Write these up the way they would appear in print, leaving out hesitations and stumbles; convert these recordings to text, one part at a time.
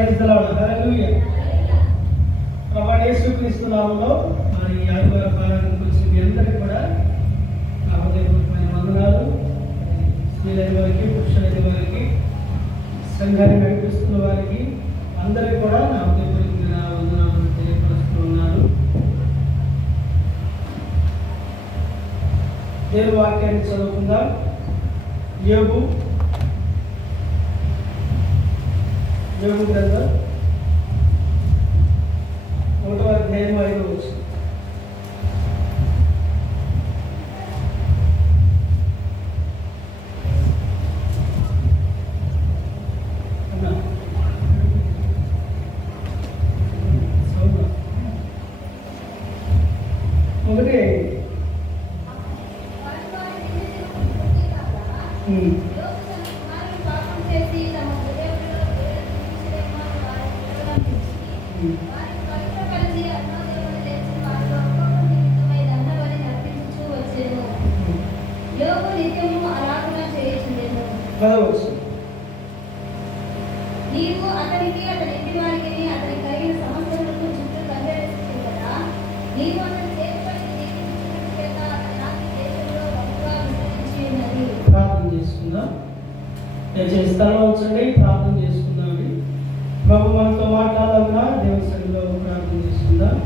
Praise the lord. హల్లెలూయా. ప్రభువైన యేసుక్రీస్తు నామములో మరి ఆదివారం ప్రారంభం వచ్చిన మీ అందరికీ కూడా నా హృదయపూర్వకమైన వందనాలు. స్త్రీలైన వారికి, పురుషులైన వారికి, సంఘాన్ని నడిపిస్తున్న వారికి అందరికీ కూడా నా హృదయపూర్వకమైన వందనాలు తెలియపరుస్తూ ఉన్నాను. దేవుని వాక్యాన్ని చదువుకుందాం. యోబు గ్రంథం 1వ అధ్యాయం 5వ వచనం. ఒకటి నీవు అతనికి అతని ఇంటి వారికి అతని కలిగిన సమస్యలకు చుట్టూ కంచెవేసి కదా, నీవు అతని చేతిపైకి దీవించినట్టు చేత అతని రాత్రి దేశంలో బహుగా విస్తరించి ఉన్నది. ప్రార్థన చేసుకుందాం. దయచేసి స్థలం ఉంచండి, ప్రార్థన చేసుకుందామండి. ప్రభు మనతో మాట్లాడాలన్నా దేవుని సన్నిధిలో ప్రార్థన చేసుకుందాం.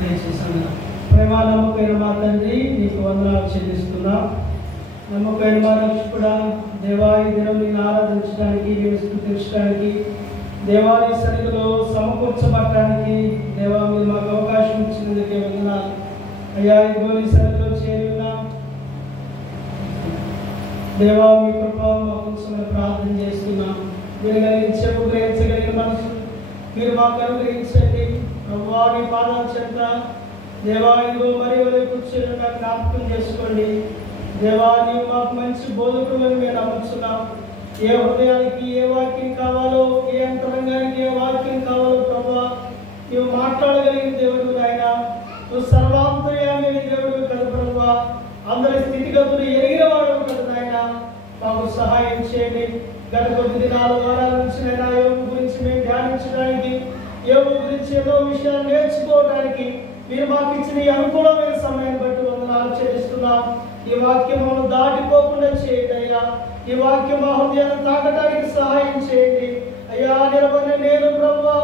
దయచేసి ప్రేమ నమ్మకైన మా తండ్రి, నీకు వందనాలు చెల్లిస్తున్నా. నమ్మకైన మా రక్షకుడా, దేవాది దినం నేను ఆరాధించడానికి, నేను స్తుతించడానికి, దేవాలయ సన్నిధిలో సమకూర్చబడటానికి దేవా మీరు మాకు అవకాశం ఇచ్చినందుకే వందనాలు. అయ్యా ఇదిగోని సన్నిధిలో చేరి ఉన్నాం. దేవా మీ కృప మా కోసం ప్రార్థన చేస్తున్నాం. మీరు కలిగించే గ్రహించగలిగిన మనసు మీరు మాకు అనుగ్రహించండి. ప్రభువా మీ పాదాల చెంత దేవా ఇదిగో మరి వరకు కూర్చొని నాకు జ్ఞాపకం చేసుకోండి. దేవా నీవు మాకు మంచి బోధకుడు అని మేము నమ్ముతున్నాం. ఏ హృదయానికి ఏ వాక్యం కావాలో, ఏ అంతరంగానికి ఏ వాక్యం కావాలో ప్రభువా నీవు మాట్లాడగలిగిన దేవుడు ఆయన. నువ్వు సర్వాంతర్యామి దేవుడు కదా ప్రభువా. అందరి స్థితిగతులు ఎరిగిన వాడు కదా నాయన. మాకు సహాయం చేయండి. గత కొద్ది దినాల వారాల నుంచి నైనా యోగు గురించి మేము ధ్యానించడానికి, యోగు గురించి ఎన్నో విషయాలు నేర్చుకోవడానికి మీరు మాకు ఇచ్చిన ఈ అనుకూలమైన సమయాన్ని బట్టి వందనాలు చెల్లిస్తున్నాం. ఈ వాక్యం మమ్మల్ని దాటిపోకుండా చేయండి అయ్యా. ఈ వాక్యం మా హృదయాన్ని తాకడానికి సహాయం చేయండి అయ్యా. నిలబడిన నేను ప్రభువా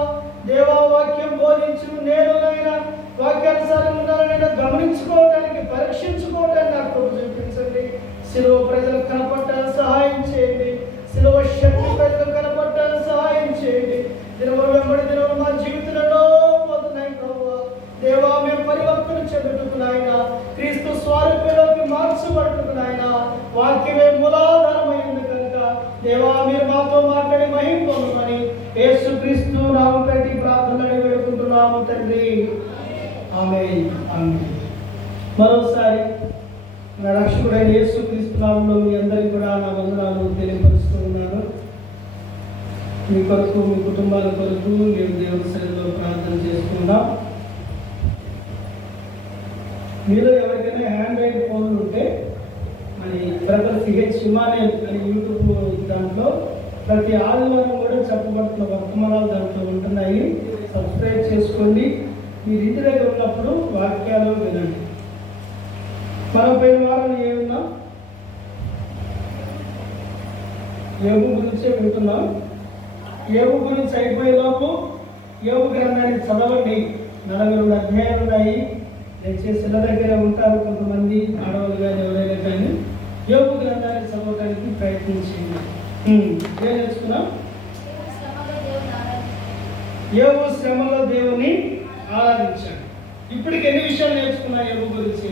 దేవా వాక్యం బోధించు నేను నైనా వాక్యానుసారంగా నేను గమనించుకోవడానికి, పరీక్షించుకోవడానికి నాకు కృప చూపించండి. సిలువ ప్రజలకు కనపడటానికి సహాయం చేయండి. సిలువ శక్తి ప్రజలకు కనపడటానికి సహాయం చేయండి. దినములు వెంబడి దినములు మా జీవితంలో పోతున్నాయి ప్రభువా. దేవా మేము పరివర్తన చెందుటకు నాయన, క్రీస్తు స్వరూపంలోకి మార్చబడుటకు నాయన, వాక్యమే మూలాధారమైంది కనుక దేవా మీరు మాతో మాట్లాడి మహిమ పొందమని యేసుక్రీస్తు నామమున పెట్టి ప్రార్థనలు వేడుకుంటున్నాము తండ్రి. ఆమేన్. ఆమేన్. మరోసారి నా రక్షకుడైన యేసుక్రీస్తు నామములో మీ అందరికీ కూడా నా వందనాలు తెలియపరుస్తూ ఉన్నాను. మీ కొరకు, మీ కుటుంబాల కొరకు మేము దేవుని సన్నిధిలో ప్రార్థన చేసుకుందాం. మీలో ఎవరికైనా హ్యాండ్రైడ్ ఫోన్లు ఉంటే మరి బ్రదర్ సిహెచ్ ఇమానుయేల్ అని యూట్యూబ్ దాంట్లో ప్రతి ఆదివారం కూడా చెప్పబడుతున్న వర్తమానాలు దాంట్లో ఉంటున్నాయి. సబ్స్క్రైబ్ చేసుకోండి. మీరు ఇంటి దగ్గర ఉన్నప్పుడు వాక్యాలు వినండి. మనం పోయిన వారం ఏమున్నా యోగు గురించే వింటున్నాం. యోగు గురించి అయిపోయేలోపు యోగు గ్రంథాన్ని చదవండి. 42 అధ్యాయాలు ఉన్నాయి. దయచేసి ఇళ్ళ దగ్గర ఉంటారు కొంతమంది ఆడవాళ్ళు కానీ ఎవరైనా కానీ యోగు గ్రంథాన్ని చదవడానికి ప్రయత్నించండి. ఏం నేర్చుకున్నాం? యోగు శ్రమలో దేవుని ఆరాధించాడు. ఇప్పటికి ఎన్ని విషయాలు నేర్చుకున్నా యోగు గురించి?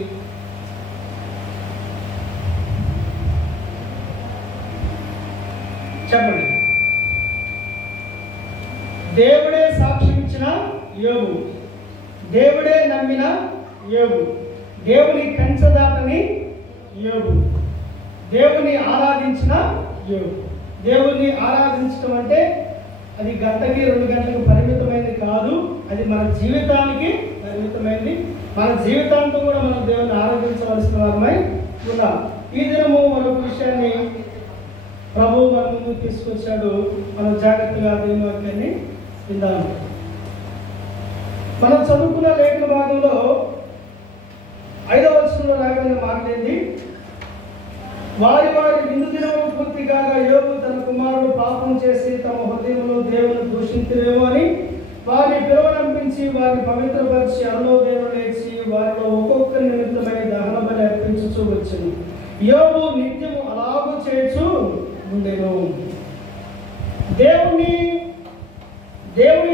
చెప్పండి. దేవుడే సాక్ష్యం ఇచ్చిన యోగు, దేవుడే నమ్మిన యోగు, దేవుని కంచదాటని యోగు, దేవుని ఆరాధించిన యోగు. దేవుణ్ణి ఆరాధించడం అంటే అది గంటకి 2 గంటలకు పరిమితమైనది కాదు. అది మన జీవితానికి పరిమితమైనది. మన జీవితాంతం కూడా మనం దేవుని ఆరాధించవలసిన వారమై ఉన్నాం. ఈ దినము మరొక విషయాన్ని ప్రభు మన ముందు తీసుకొచ్చాడు. మనం జాగ్రత్తగా దేవుని వాక్యాన్ని విందాము. మనం చదువుకున్న లేఖన భాగంలో 5వ వచనంలో రాయబడిన మాట ఏంది? వారి విందు దినము పూర్తి కాగా యోబు తన కుమారుడు పాపం చేసి తమ హృదయంలో దేవుని దూషించరేమో అని వారిని పిలువనంపించి వారిని పవిత్రపరిచి అల్లో దేవుడు లేచి వారిలో ఒక్కొక్కరి నిమిత్తమై దహన బలి అర్పించుచూ వచ్చింది. యోబు నిత్యము అలాగూ చేయొచ్చు ఉండేను. దేవుని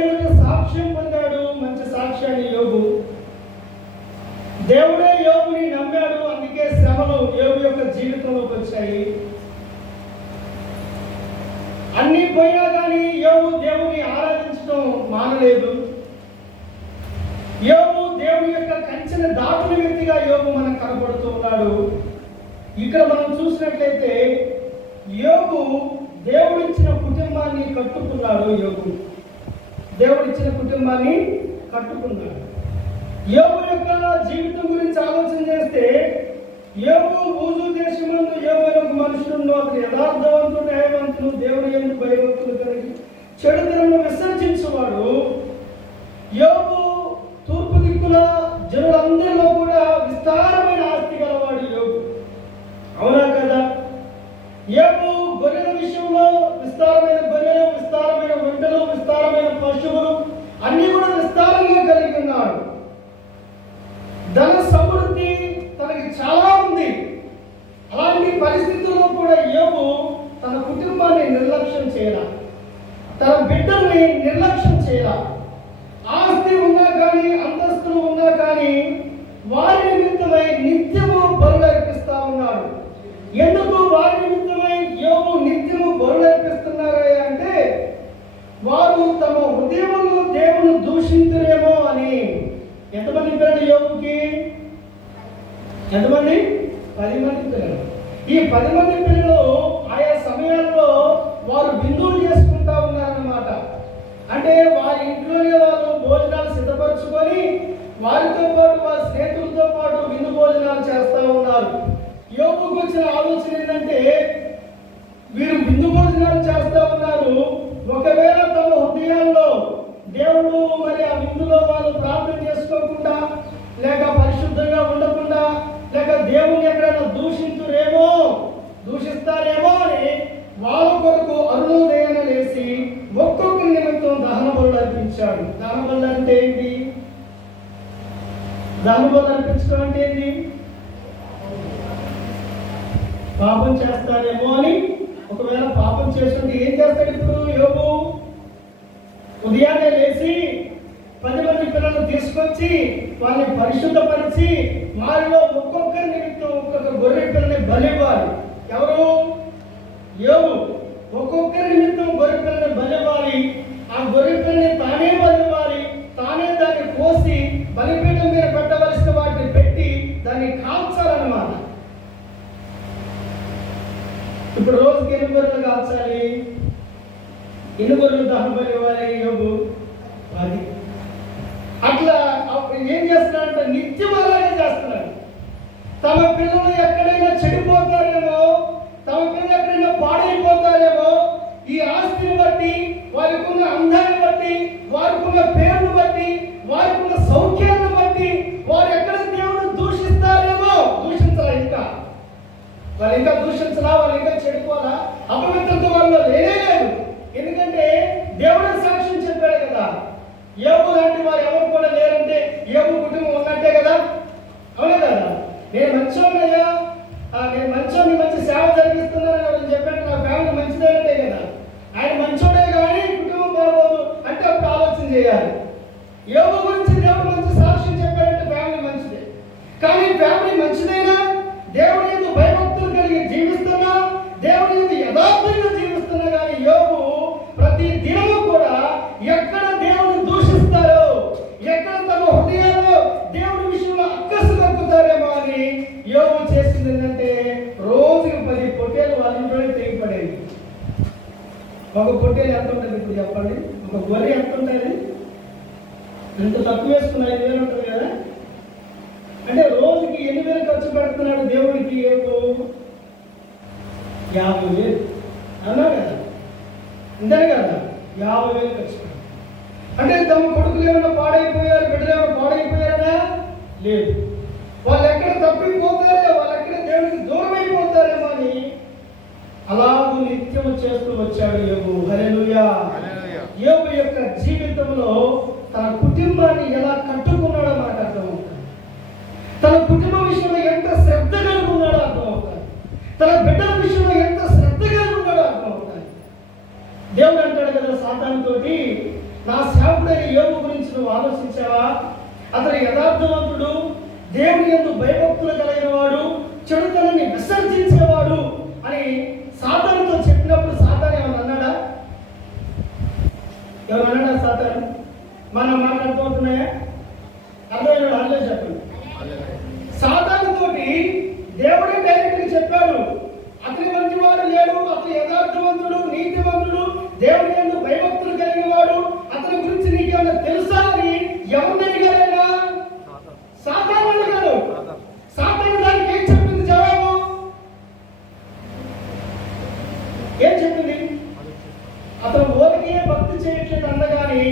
ఎదుట సాక్ష్యం పొందాడు, మంచి సాక్ష్యాన్ని యోబు. దేవుడే యోబుని నమ్మాడు, అందుకే శ్రమలు యోబు యొక్క జీవితంలోకి వచ్చాయి. అన్ని పోయినా కానీ యోబు దేవుని ఆరాధించడం మానలేదు. యోబు దేవుని యొక్క కంచెను దాటిన వ్యక్తిగా యోబు మనకు కనబడుతూ ఉన్నాడు. ఇక్కడ మనం చూసినట్లయితే యోబు దేవుడిచ్చిన కుటుంబాన్ని కట్టుకున్నాడు. దేవుడిచ్చిన కుటుంబాన్ని కట్టుకున్నాడు. యోబు యొక్క జీవితం గురించి ఆలోచన చేస్తే యోబు ఊజు దేశమందు యోబు ఒక మనుషుడు, అతను యథార్థవంతుడు, న్యాయవంతుడు, దేవుని యందు భయభక్తులు కలిగి చెడుతనను విసర్జించేవాడు. యోబు తూర్పు దిక్కుల జనులందరిలో కూడా విస్తారమైన ఆస్తి గలవాడు యోబు. అవునా కదా? యోబు గొర్రెల విషయంలో విస్తారమైన గొర్రెలు, విస్తారమైన ఒంటెలు, విస్తారమైన పశువులు అన్ని కూడా విస్తారంగా కలిగి ఉన్నాడు. ధన సమృద్ధి తనకి చాలా ఉంది. అలాంటి పరిస్థితుల్లో కూడా యోబు తన కుటుంబాన్ని నిర్లక్ష్యం చేయాల, తన బిడ్డల్ని నిర్లక్ష్యం చేయాల. ఆస్తి ఉన్నా కానీ, అంతస్తులు ఉన్నా కానీ వారి నిమిత్తమై నిత్యము బలులు అర్పిస్తా ఉన్నాడు. ఎందుకు వారి నిమిత్తమై యోబు నిత్యము బలులు అర్పిస్తున్నారా అంటే వారు తమ హృదయంలో దేవుని దూషించరేమో అని. ఎంతమంది పిల్లలు యోబుకి? ఎంతమంది? 10 మంది పిల్లలు. ఈ 10 మంది పిల్లలు ఆయా సమయాల్లో వారు విందులు చేసుకుంటా ఉన్నారన్నమాట. అంటే వారి ఇంట్లోనే వారు భోజనాలు సిద్ధపరచుకొని వారితో పాటు వారి స్నేహితులతో పాటు విందు భోజనాలు చేస్తూ ఉన్నారు. యోబుకు వచ్చిన ఆలోచన ఏంటంటే వీరు విందు భోజనాలు చేస్తూ ఉన్నారు, ఒకవేళ తమ హృదయాల్లో దేవుడు మరి ఆ విందులో వాళ్ళు ప్రార్థన చేసుకోకుండా, లేక పరిశుద్ధంగా ఉండకుండా, లేక దేవుని ఎక్కడైనా దూషిస్తారేమో అని వాళ్ళ కొరకు అరుణోదయాన లేసి ఒక్కొక్కరి నిమిత్తం దహన బలులు అర్పించాడు. దహన బలులు అంటే ఏంటి? దహన బలులు అర్పించడం అంటే ఏంటి? పాపం చేస్తారేమో అని. ఒకవేళ పాపం చేస్తుంటే ఏం చేస్తాడు ఇప్పుడు యోబు? ఉదయాన్నే లేచి 10 మంది పిల్లలను తీసుకొచ్చి వాళ్ళని పరిశుద్ధపరిచి వారిలో ఒక్కొక్కరి నిమిత్తం ఒక్కొక్క గొర్రె పిల్లని బలివ్వాలి. ఎవరు? యోబు. ఒక్కొక్కరి నిమిత్తం గొర్రె పిల్లని బలివ్వాలి. ఆ గొర్రె పిల్లని తానే బలివ్వాలి, తానే దాన్ని కోసి బలిపీఠం మీద పెట్టవలసిన వాటిని పెట్టి దాన్ని కాల్చాలన్నమాట. ఇప్పుడు రోజుకి ఎన్ని గొర్రెలు కాల్చాలి? ఎన్ని గొర్రెలు దహన బలి ఇవ్వాలి యోబు? 10. అట్లా ఏం చేస్తున్నాడంటే నిత్యం అలాగే చేస్తున్నాడు. తమ పిల్లలు ఎక్కడైనా చెడిపోతారేమో, తమ పిల్లలు ఎక్కడైనా పాడైపోతారేమో, ఈ ఆస్తిని బట్టి, వారికి ఉన్న అందాన్ని బట్టి, వారికి ఉన్న పేరును బట్టి, వారికి ఉన్న సౌఖ్యాన్ని బట్టి వారు ఎక్కడ దేవుడు దూషిస్తారేమో. దూషించాలా? వాళ్ళు ఇంకా దూషించలా, వాళ్ళు ఇంకా చెడిపోలా, అపవిత్రత వాళ్ళలో లేనే లేదు. ఎందుకంటే దేవుడు సాక్ష్యం చెప్పాడు కదా, యోబు లాంటి వారు ఎవరు కూడా లేరంటే యోబు కుటుంబం ఉన్నట్టే కదా. అవునా కదా? నేను మంచోన్నయ్యా, నేను మంచోని, మంచి సేవ జరిగిస్తున్నానని చెప్పాడు, నా ఫ్యామిలీ మంచిదేనంటే కదా. ఆయన మంచోడే కానీ కుటుంబం బాగోదు అంటే అప్పుడు ఆలోచన చేయాలి. యోబు గురించి దేవుడు మంచి సాక్ష్యం చెప్పాడంటే ఫ్యామిలీ మంచిదే. కానీ ఫ్యామిలీ మంచిదైనా దేవుని యందు భయభక్తులు కలిగి జీవిస్తున్నా, దేవుని యందు యథార్థంగా జీవిస్తున్నా కానీ యోబు ప్రతి దినము కూడా ఎక్కడ దేవుని దూషిస్తారో, ఎక్కడ తమ హృదయాల్లో దేవుని విషయంలో అక్కసు కక్కుతారేమో అని యోబు చేసింది ఏంటంటే రోజుకి 10 పొట్టేలు వాళ్ళ ఇంట్లోనే తెగిపడేది. ఒక పొట్టేలు ఎంత ఉంటుంది ఇప్పుడు చెప్పండి? ఒక గొర్రె ఎంత ఉంటుంది? ఎంత తక్కువ వేసుకున్న 5,000 ఉంటుంది కదా. అంటే రోజుకి 8,000 ఖర్చు పెడుతున్నాడు దేవుడికి యోబు. 50,000 అన్నా కదా, అంతే కదా, 50,000 ఖర్చు పెట్టారు. అంటే తమ కొడుకులు ఏమైనా పాడైపోయారు, బిడ్డలు ఏమైనా పాడైపోయారా? లేదు. వాళ్ళు ఎక్కడ తప్పిపోతారే, వాళ్ళు ఎక్కడ దేవుడికి దూరం అయిపోతారేమో అని అలాగూ నిత్యం చేస్తూ వచ్చాడు యోబు. హల్లెలూయా. యోబు యొక్క జీవితంలో తన కుటుంబాన్ని ఎలా కట్టుకున్నాడో మనకు అర్థమవుతుంది. తన కుటుంబ విషయంలో ఎంత శ్రద్ధ కలిగి ఉన్నాడో అర్థమవుతుంది. తన బిడ్డల విషయంలో ఎంత శ్రద్ధ కలిగి ఉన్నాడో అర్థమవుతుంది. దేవుడు అంటాడు కదా సాతానుతోటి, నా సేవకుడైన యోబు గురించి నువ్వు ఆలోచించావా? అతను యథార్థవంతుడు, దేవుని యందు భయభక్తులు కలిగిన వాడు, చెడుతనాన్ని విసర్జించేవాడు అని సాతానుతో చెప్పినప్పుడు సాతాను ఏమన్నా అన్నాడా? ఎవరన్నాడా సాతాను? మనం మాట్లాడుకుంటున్నాయా? అర్థమైన అల్లే చెప్పండి. సాతానుతోటి దేవుడే డైరెక్ట్గా చెప్పాడు, అతని మంచివాడు లేడు, అతను యథార్థవంతుడు, నీతివంతుడు, దేవుని యందు భయభక్తులు కలిగిన వాడు, అతని గురించి నీకేమైనా తెలుసా అని ఎవరిని అడిగారైనా? సాతాను అడిగాడు. సాతాను దానికి ఏం చెప్పింది జవాబు? ఏం చెప్పింది? అతను ఓరికే భక్తి చేయట్లేదు అందగాని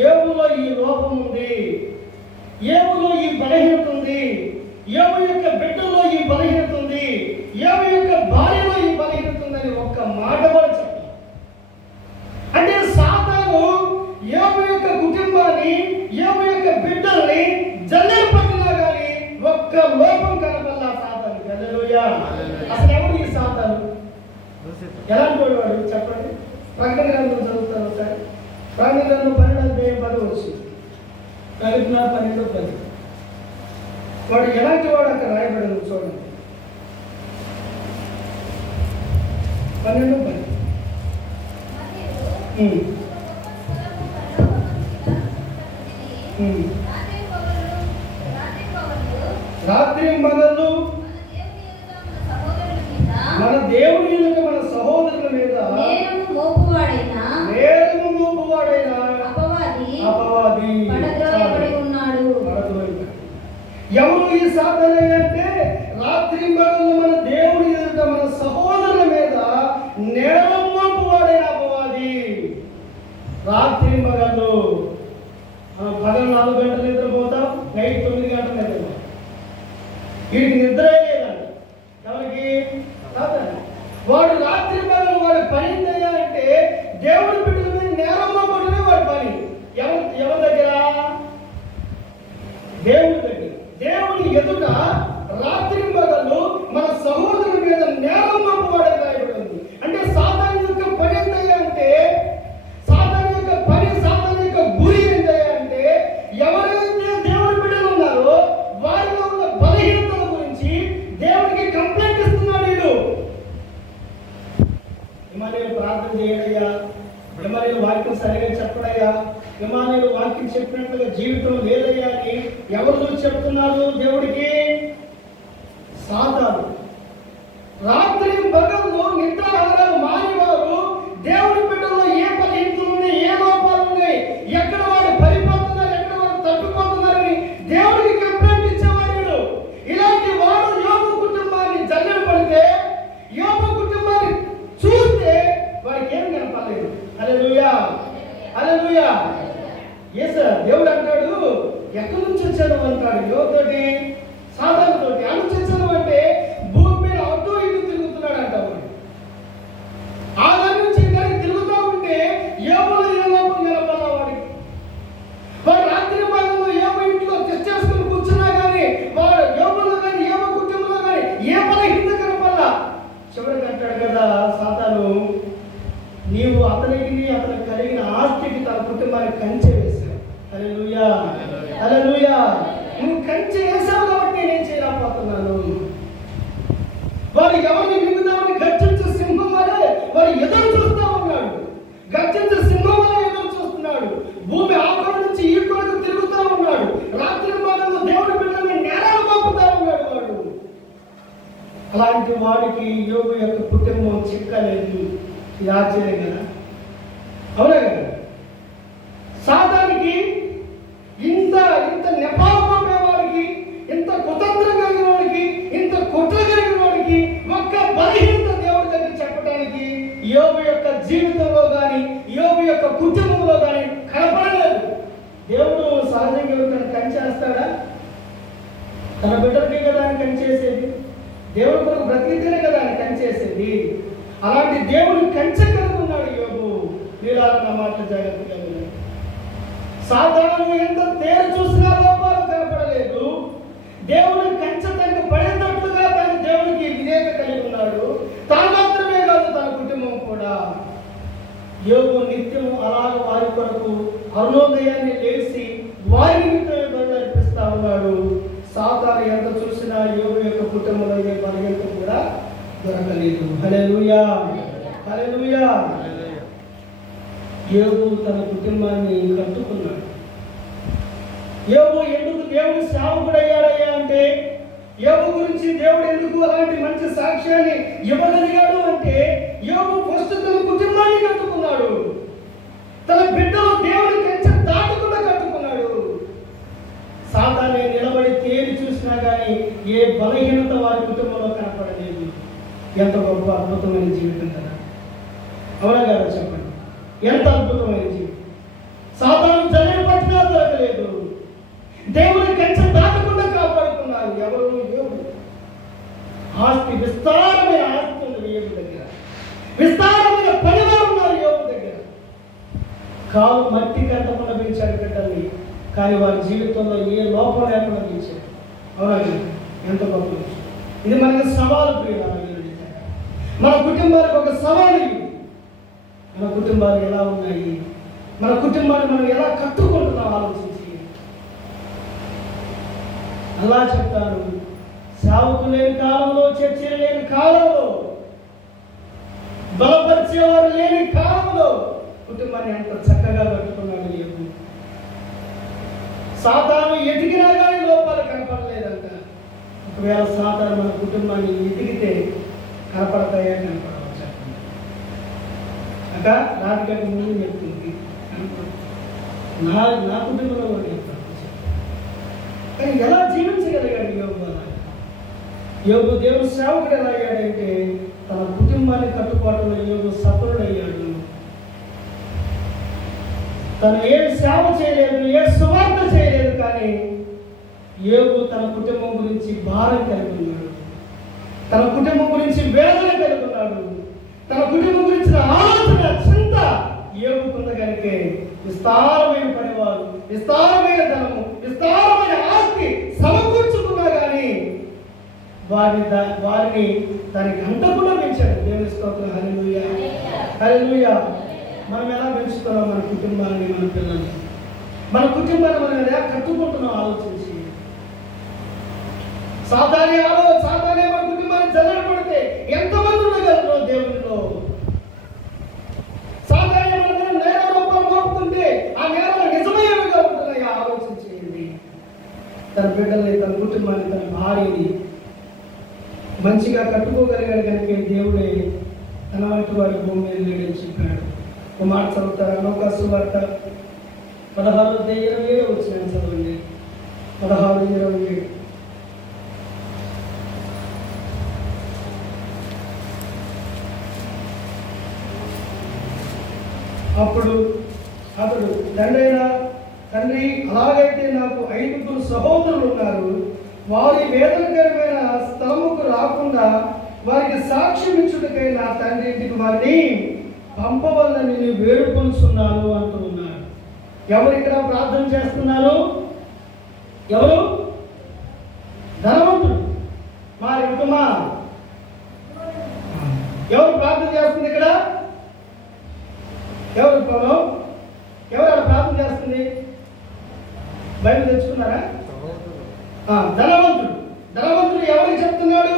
యోబులో ఈ లోపం ఉంది, యోబులో ఈ బలహీనత ఉంది, యోబు యొక్క బిడ్డల్లో ఈ బలహీనత ఉంది, యోబు యొక్క భార్యలో ఈ బలహీనత ఉందని ఒక్క మాట కూడా చెప్పాలి. అంటే సాతాను యోబు యొక్క కుటుంబాన్ని, యోబు యొక్క బిడ్డల్ని జల్లెడ పట్టినా కానీ ఒక్క లోపం కనపల్లా సాతాను. హల్లెలూయా. అసలు ఎవరు ఈ సాతాను? ఎలాంటి వాడు చెప్పండి. ప్రకటన గ్రంథం చదువుతారు ఒకసారి. ప్రకటన గ్రంథం 12:10 వచ్చింది. ప్రకటన 12:10. వాడు ఎలాంటి వాడు అక్కడ రాయబడింది చూడండి. 12:10. రాత్రి మగళ్ళు మన దేవుని యొక్క మన సహోదరుల మీద నేరము మోపువాడైన అపవాది పడద్రోయబడి ఉన్నాడు. ఎవరు ఈ సాతాను అంటే రాత్రి మగళ్ళు మన దేవుని యొక్క మన సహోదరుల మీద నేరం మోపువాడైన అపవాది. రాత్రి మగళ్ళు మనం పగలు 4 గంటలు నిద్రపోతాం, నైట్ 9 గంటలు నిద్రపోతాం. వీడికి నిద్ర లేదండి. ఎవరికి? వాడు రాత్రి పగలు వాడి పని ఏంటయ్యా అంటే దేవుడి బిడ్డల మీద నేరం మోపడమే వాడి పని. ఎవరి దగ్గర? దేవుడి దగ్గర. దేవుని ఎదుట రాత్రి పగలు మన సహోదరుల మీద నేరం మోపవాడే రాయబడింది. అంటే సాతాను యొక్క పని ఏంటయ్యా అంటే, సాతాను యొక్క పని, సాతాను యొక్క గురి ఏంటయ్యా అంటే, ఎవరైతే దేవుడి బిడ్డలు ఉన్నారో వారిలో ఉన్న బలహీనతల గురించి దేవుడికి కంప్లైంట్ ఇస్తున్నాడు. వీడు ఇమానుయేలు ప్రార్థన చేయడయ్యా, ఇమానుయేలు వాక్యం సరిగా చెప్పడయ్యా, ఇమానుయేలు వాక్యం చెప్పినట్లుగా జీవితం లేదయ్యా అని ఎవరు చెప్తున్నారు దేవుడికి? సాతాను. రాత్రి పగలు నిద్రాహారాలు మానేవారు దేవుడి బిడ్డల్లో ఏ బలహీనతలు ఉన్నాయి, ఏ లోపాలు ఉన్నాయి, ఎక్కడ వాడు పడిపోతున్నారు, ఎక్కడ వాడు తప్పిపోతున్నారని దేవుడికి కంప్లైంట్ ఇచ్చేవాడు. ఇలాంటి వాడు యోబు కుటుంబాన్ని జల్లెడ పడితే, యోబు కుటుంబాన్ని చూస్తే వాడికి ఏం కనపడలేదు. హల్లెలూయా, హల్లెలూయా. దేవుడు అంటాడు, ఎక్కడి నుంచి వచ్చాను అంటాడు యోబుతోటి, సాతానుతోటి. అనుచరించను అంటే భూమి మీద అటు ఇటు తిరుగుతున్నాడు అంటాడు. ఆ దాని నుంచి దానికి తిరుగుతూ ఉంటే యోబులో ఏ లోపం కనపడాల వాడికి? వాడు రాత్రి భాగంలో యోబు ఇంట్లో చేసుకుని కూర్చున్నా కానీ వాడు యోబులో కానీ యోబు కుటుంబంలో కానీ ఏ బలహీనత కనపడాల. చివరికి అంటాడు కదా సాతాను, నీవు అతనికి కలిగిన ఆస్తికి తన కుటుంబానికి కంచె వేశావు. హల్లెలూయా, హల్లెలూయా. నువ్వు కంచె వేసావు కాబట్టి నేనేం చేయలేకపోతున్నాను. వాడు ఎవరిని మింగుదామని గర్జించే సింహం వలె వాడు ఎదురు చూస్తూ ఉన్నాడు. గర్జించే సింహం వలె ఎదురు చూస్తున్నాడు. భూమి ఆకుల నుంచి ఈ కొరకు తిరుగుతూ ఉన్నాడు. రాత్రి భాగంలో దేవుడి బిడ్డల్ని నేరాలు మోపుతా ఉన్నాడు వాడు. అలాంటి వాడికి యోబు యొక్క కుటుంబం చిక్కలేదు. ఇది ఆశ్చర్యం కదా, అవునా కదా? సాతానికి ఇంత నెపాలు పంపేవాడికి, ఇంత కుతంత్రం కలిగిన వాడికి, ఇంత కుట్ర కలిగిన వాడికి ఒక్క బలహీనత దేవుడి దగ్గర కంచేసేది? దేవుడు కొరకు బ్రతికితేనే కదా ఆయన కంచేసేది. అలాంటి దేవుడు కంచె కలుగున్నాడు యోబు. వీళ్ళ మాటలు జాగ్రత్తగా వినండి. సాధారణ ఎంత తేరు చూసినా లోపాలు కనపడలేదు. దేవుని కంచె తనకు పడేటట్లుగా తన దేవునికి విధేయత కలిగి ఉన్నాడు. తాను మాత్రమే కాదు, తన కుటుంబం కూడా. యోబు నిత్యము అలాగ వారి కొరకు అరుణోదయాన్ని లేచి వారి నిమిత్తమే బలి అర్పిస్తా ఉన్నాడు. సాతాను ఎంత చూసినా యోబు యొక్క కుటుంబంలో ఏ బలహీనత కూడా దొరకలేదు. హల్లెలూయా, హల్లెలూయా. యోబు తన కుటుంబాన్ని కట్టుకున్నాడు. యోబు ఎందుకు దేవుని సేవకుడయ్యాడయ్యా అంటే, యోబు గురించి దేవుడు ఎందుకు అలాంటి మంచి సాక్ష్యాన్ని ఇవ్వగలిగాడు అంటే, యోబు ఫస్ట్ తన కుటుంబాన్ని కట్టుకున్నాడు. తన బిడ్డలు దేవుని కంచె దాటకుండా కట్టుకున్నాడు. సాతానే నిలబడి తేలి చూసినా కానీ ఏ బలహీనత వారి కుటుంబంలో కనపడలేదు. ఎంత గొప్ప అద్భుతమైన జీవితం కదా, అవునా కదా? చెప్పండి, ఎంత అద్భుతమైన జీవితం. సాతాను జల్లెడ పట్టినా దొరకలేదు. దేవుని కంచె దాటకుండా కాపాడుకున్నారు. ఎవరు? యోబు. ఆస్తి, విస్తారమైన ఆస్తి ఉంది యోబు దగ్గర. విస్తారమైన పనివారు ఉన్నారు యోబు దగ్గర. కాలు మట్టి కట్టకుండా పెంచాడు బిడ్డల్ని, కానీ వారి జీవితంలో ఏ లోపం లేకుండా పెంచాడు. అవునా? ఎంత గొప్ప విషయం. ఇది మనకి సవాలు ప్రియులారా. మన కుటుంబాలకు ఒక సవాలు ఇది. మన కుటుంబాలు ఎలా ఉన్నాయి, మన కుటుంబాన్ని మనం ఎలా కట్టుకుంటున్నాం ఆలోచించి. అలా చెప్తాను, సేవకు లేని కాలంలో, చర్చలు లేని కాలంలో, బలపరిచేవారు లేని కాలంలో కుటుంబాన్ని ఎంత చక్కగా కట్టుకున్నాడు యోబు. సాతాను ఎదిగినా కానీ లోపాలు కనపడలేదంట. ఒకవేళ సాతాను మన కుటుంబాన్ని ఎదిగితే కనపడతాయా? కనపడవచ్చు. అక్క రాధికకి ముందు చెప్తుంది, నా కుటుంబంలో కూడా చెప్తాను. కానీ ఎలా జీవించగలిగాడు యోబు? యోబు దేవుని సేవకుడు ఎలా అయ్యాడంటే, తన కుటుంబాన్ని కట్టుబాటులో యోబు సఫలుడయ్యాడు. తను ఏమి సేవ చేయలేదు, ఏ సువార్త చేయలేదు, కానీ యోబు తన కుటుంబం గురించి భారం కలిగి ఉన్నాడు. తన కుటుంబం గురించి వేదన కలిగి ఉన్నాడు. తన కుటుంబం గురించిన ఆలోచన, చింత యోబుకున్న కనుకే విస్తారమైన పనివారు, విస్తారమైన ధనము, విస్తారమైన ఆస్తి సమకూర్చుకున్నా కానీ వారిని దానికి అంతకుండా పెంచాడు. దేవుని స్తోత్రం. హల్లెలూయా, హల్లెలూయా. మనం ఎలా పెంచుతున్నాం మన కుటుంబాన్ని, మన పిల్లల్ని, మన కుటుంబాన్ని మనం ఎలా కట్టుకుంటున్నాం ఆలోచించి. సాతానే మన కుటుంబాన్ని జల్లెడ పడితే ఎంతమంది ఉండగలరు దేవునిలో? సాతానే మన నేర రూపం మోపుతుంటే ఆ నేరాలు నిజమయ్యేవిగా ఉంటున్నాయి. ఆలోచించేయండి. తన బిడ్డల్ని, తన కుటుంబాన్ని, తన భార్యని మంచిగా కట్టుకోగలిగాడు కనుక దేవుడే తన వంటి వారి భూమి మీద లేడని చెప్పాడు. ఒక మాట చదువుతారా? లోకాసు వార్త 16:27 వచ్చిన చదవండి. 16:27. అప్పుడు అతడు, తండ్రి అలాగైతే నాకు 5 సహోదరులు ఉన్నారు. వారి వేదనకరమైన స్థలముకు రాకుండా వారికి సాక్ష్యం ఇచ్చుటకై నా తండ్రి ఇంటికి వారిని పంపవల్లని నేను వేడుకొనుచున్నాను అంటూ ఉన్నాడు. ఎవరు ఇక్కడ ప్రార్థన చేస్తున్నారు? ఎవరు? ధనవంతుడు. మరి ఇంకమా ఎవరు ప్రార్థన చేస్తుంది ఇక్కడ? ఎవరు ఎవరు ప్రార్థన చేస్తుంది? బైబిల్ తెచ్చుకున్నారా? ధనవంతుడు ఎవరికి చెప్తున్నాడు?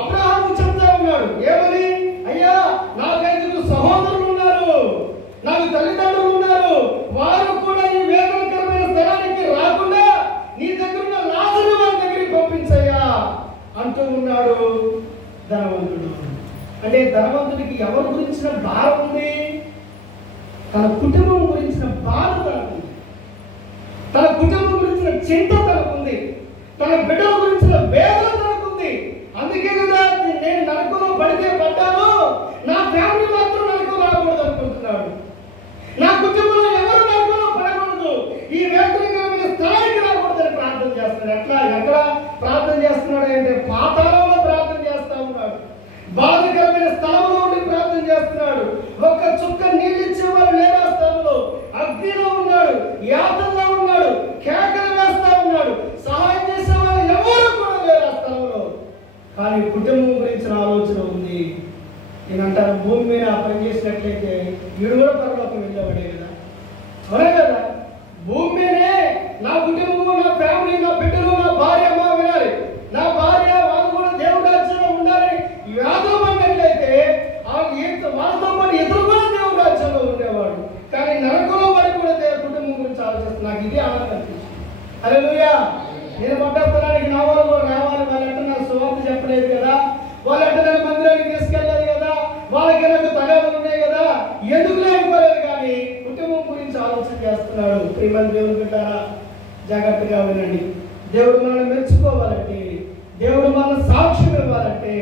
అబ్రహాము చెప్తా ఉన్నాడు. ఏమని? అయ్యా, నాకు 5 సహోదరులు ఉన్నారు, నాకు తల్లిదండ్రులు ఉన్నారు. వారు కూడా ఈ వేదనకరమైన స్థలానికి రాకుండా నీ దగ్గర ఉన్న లాజరు వారి దగ్గరికి పంపించయ్యా అంటూ ఉన్నాడు ధనవంతుడు. అంటే ధనవంతుడికి ఎవరి గురించిన భారం ఉంది? తన కుటుంబం గురించిన బాధ తనకుంది. తన కుటుంబం గురించిన చింత తనకుంది. తన బిడ్డల గురించిన వేదన తనకుంది. అందుకే కదా నేను నరకంలో పడితే పడ్డాను, నా ఫ్యామిలీ మాత్రం నరకం రాకూడదు అనుకుంటున్నాడు. ఈ వేదనకరమైన స్థాయికి రాకూడదని ప్రార్థన చేస్తున్నాడు. చేస్తున్నాడు. ఎక్కడ ప్రార్థన చేస్తున్నాడు అంటే పాతాళంలో ప్రార్థన చేస్తా ఉన్నాడు. బాధకరమైన స్థలంలో ఉండి ప్రార్థన చేస్తున్నాడు. ఒక్క చుక్క నీళ్ళు ఇచ్చేవారు లేరు ఆ స్థలంలో. అగ్నిలో ఉన్నాడు, యాతనలో ఉన్నాడు, కేకలు వేస్తా ఉన్నాడు. సహాయం చేసేవారు ఎవరు కూడా లేరు ఆ స్థలంలో. కానీ కుటుంబం గురించిన ఆలోచన ఉంది. నేనంటాను, భూమి మీద పని చేసినట్లయితే వీడు కూడా పరలోకం వెళ్ళేవాడే కదా. అవునే కదా? భూమి మీదే నా కుటుంబము, నా ఫ్యామిలీ, నా బిడ్డలు, నా భార్య అమ్మ వినాలి. నా భార్య వాళ్ళు కూడా దేవుడి రాజ్యంలో ఉండాలని వ్యాధులు పడినట్లయితే వాళ్ళతో పాటు ఎదురు కూడా దేవుడి రాజ్యంలో ఉండేవాడు. కానీ నరకంలో పడి కూడా కుటుంబం గురించి ఆలోచిస్తున్నాను. నాకు ఇది ఆనందం అనిపించింది. హల్లెలూయా. నేను పట్టణానికి నా వాళ్ళు కూడా రావాలి. వాళ్ళంటే నాకు సువార్త చెప్పలేదు కదా, వాళ్ళంటే నాకు మందిరానికి తీసుకెళ్ళలేదు కదా, వాళ్ళకి నాకు తగాదాలు ఉన్నాయి కదా, ఎందుకు లేకపోలేదు. కానీ కుటుంబం గురించి ఆలోచన చేస్తున్నాడు. ప్రియమైన దేవుని బిడ్డలారా, జాగ్రత్తగా వినండి. దేవుడు మనల్ని మెచ్చుకోవాలంటే, దేవుడు మన సాక్ష్యం ఇవ్వాలంటే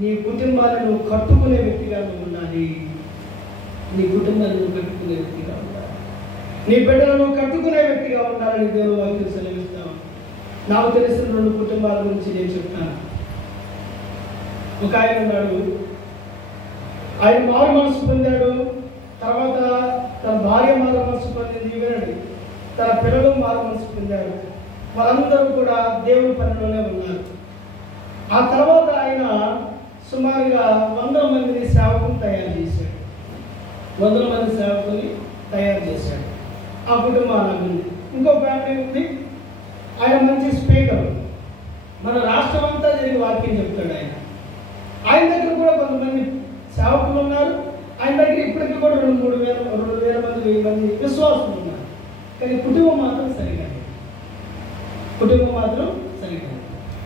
నీ కుటుంబాన్ని నువ్వు కట్టుకునే వ్యక్తిగా నువ్వు ఉండాలి. నీ కుటుంబాన్ని నువ్వు కట్టుకునే వ్యక్తిగా ఉండాలి. నీ బిడ్డలను నువ్వు కట్టుకునే వ్యక్తిగా ఉండాలని దేవుడు వాక్యం సెలవిస్తాం. నాకు తెలిసిన 2 కుటుంబాల గురించి నేను చెప్తాను. ఒక ఆయన ఉన్నాడు, ఆయన మారు మనసు పొందాడు. తర్వాత తన భార్య మారు మనసు పొందింది. వినండి, తన పిల్లలు మారు మనసు పొందారు. వాళ్ళందరూ కూడా దేవుడి పనిలోనే ఉన్నారు. ఆ తర్వాత ఆయన సుమారుగా 100 మందిని సేవకులు తయారు చేశాడు. 100 మంది సేవకుల్ని తయారు చేశాడు. ఆ కుటుంబం అలాగుంది. ఇంకో ఫ్యామిలీ ఉంది. ఆయన మంచి స్పీకర్, మన రాష్ట్రం అంతా జరిగి వాక్యం చెప్తాడు. ఆయన దగ్గర కూడా కొంతమంది సేవకులు ఉన్నారు. ఆయన దగ్గర ఇప్పటికీ కూడా 2,000 మంది 1000 మంది విశ్వాసులు ఉన్నారు. కానీ కుటుంబం మాత్రం సరిగా లేదు. కుటుంబం మాత్రం సరిగా లేదు.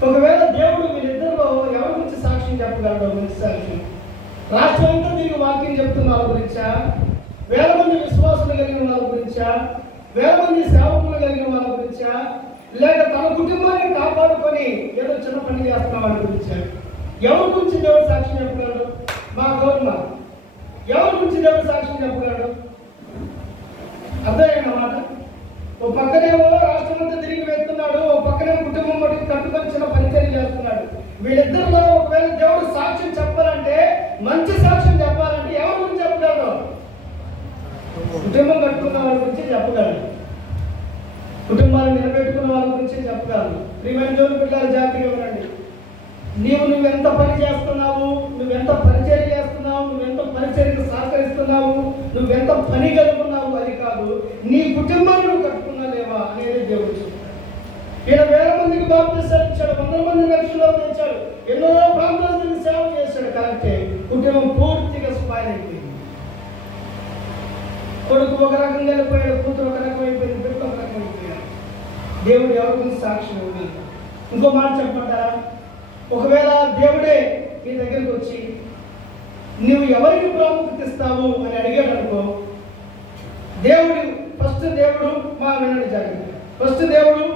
ఒకవేళ దేవుడు వీళ్ళిద్దరిలో ఎవరి గురించి సాక్ష్యం చెప్పగలడో? మంచి సాక్ష్యం. రాష్ట్రం అంతా తిరిగి వాక్యం చెప్తున్న వాళ్ళ గురించా, 1000 మంది విశ్వాసులు కలిగిన వాళ్ళ గురించా, 1000 మంది సేవకులు కలిగిన వాళ్ళ గురించా, లేక తన కుటుంబాన్ని కాపాడుకొని ఏదో చిన్న పని చేస్తున్న వాళ్ళ గురించా? ఎవరి గురించి దేవుడు సాక్ష్యం చెప్పగలడు? మా గవర్నమెంట్ ఎవరి గురించి దేవుడు సాక్ష్యం చెప్పగలడు? అర్థమేనమాట. ఓ పక్కనేమో రాష్ట్రం అంతా తిరిగి వెళ్తున్నాడు, ఓ పక్కనే కుటుంబం మటుకు కట్టుకొని చిన్న పరిచయం చేస్తున్నాడు. వీళ్ళిద్దరిలో ఒకవేళ దేవుడు సాక్ష్యం చెప్పాలంటే, మంచి సాక్ష్యం చెప్పాలంటే ఎవరి గురించి చెప్పగలడు? కుటుంబం కట్టుకున్న వాళ్ళ గురించి చెప్పగలడు. కుటుంబాన్ని నిలబెట్టుకున్న వాళ్ళ గురించి చెప్పగలరు. ప్రియమైన దేవుని బిడ్డలారా, జాగ్రత్తగా ఉండండి. నువ్వెంత పని చేస్తున్నావు, నువ్వెంత పరిచయం చేస్తున్నావు, నువ్వెంత పరిచర్యకు సహకరిస్తున్నావు, నువ్వెంత పని కలుగుతున్నావు అది కాదు, నీ కుటుంబాన్ని నువ్వు కట్టుకున్నా లేవా అనేది దేవుడు చెప్తాడు. ఈయన 1000 మందికి బాప్తిసాలు ఇచ్చాడు, 100 మంది రక్షణలో తెచ్చాడు, ఎన్నో ప్రాంతాలకు సేవ చేశాడు. కరెక్టే, కుటుంబం పూర్తిగా స్పాయిల్ అయిపోయింది. కొడుకు ఒక రకంగా వెళ్ళిపోయాడు, కూతురు ఒక రకం అయిపోయింది, బిడ్డ ఒక రకం అయిపోయాడు. దేవుడు ఎవరి గురించి సాక్ష్యం ఇవ్వగలరు? ఇంకో మాట చెప్పమంటారా? ఒకవేళ దేవుడే నీ దగ్గరికి వచ్చి నువ్వు ఎవరికి ప్రాముఖ్యత ఇస్తావు అని అడిగాడు అనుకో, ఫస్ట్ దేవుడు మా వినండి జాగ్రత్త. ఫస్ట్ దేవుడు,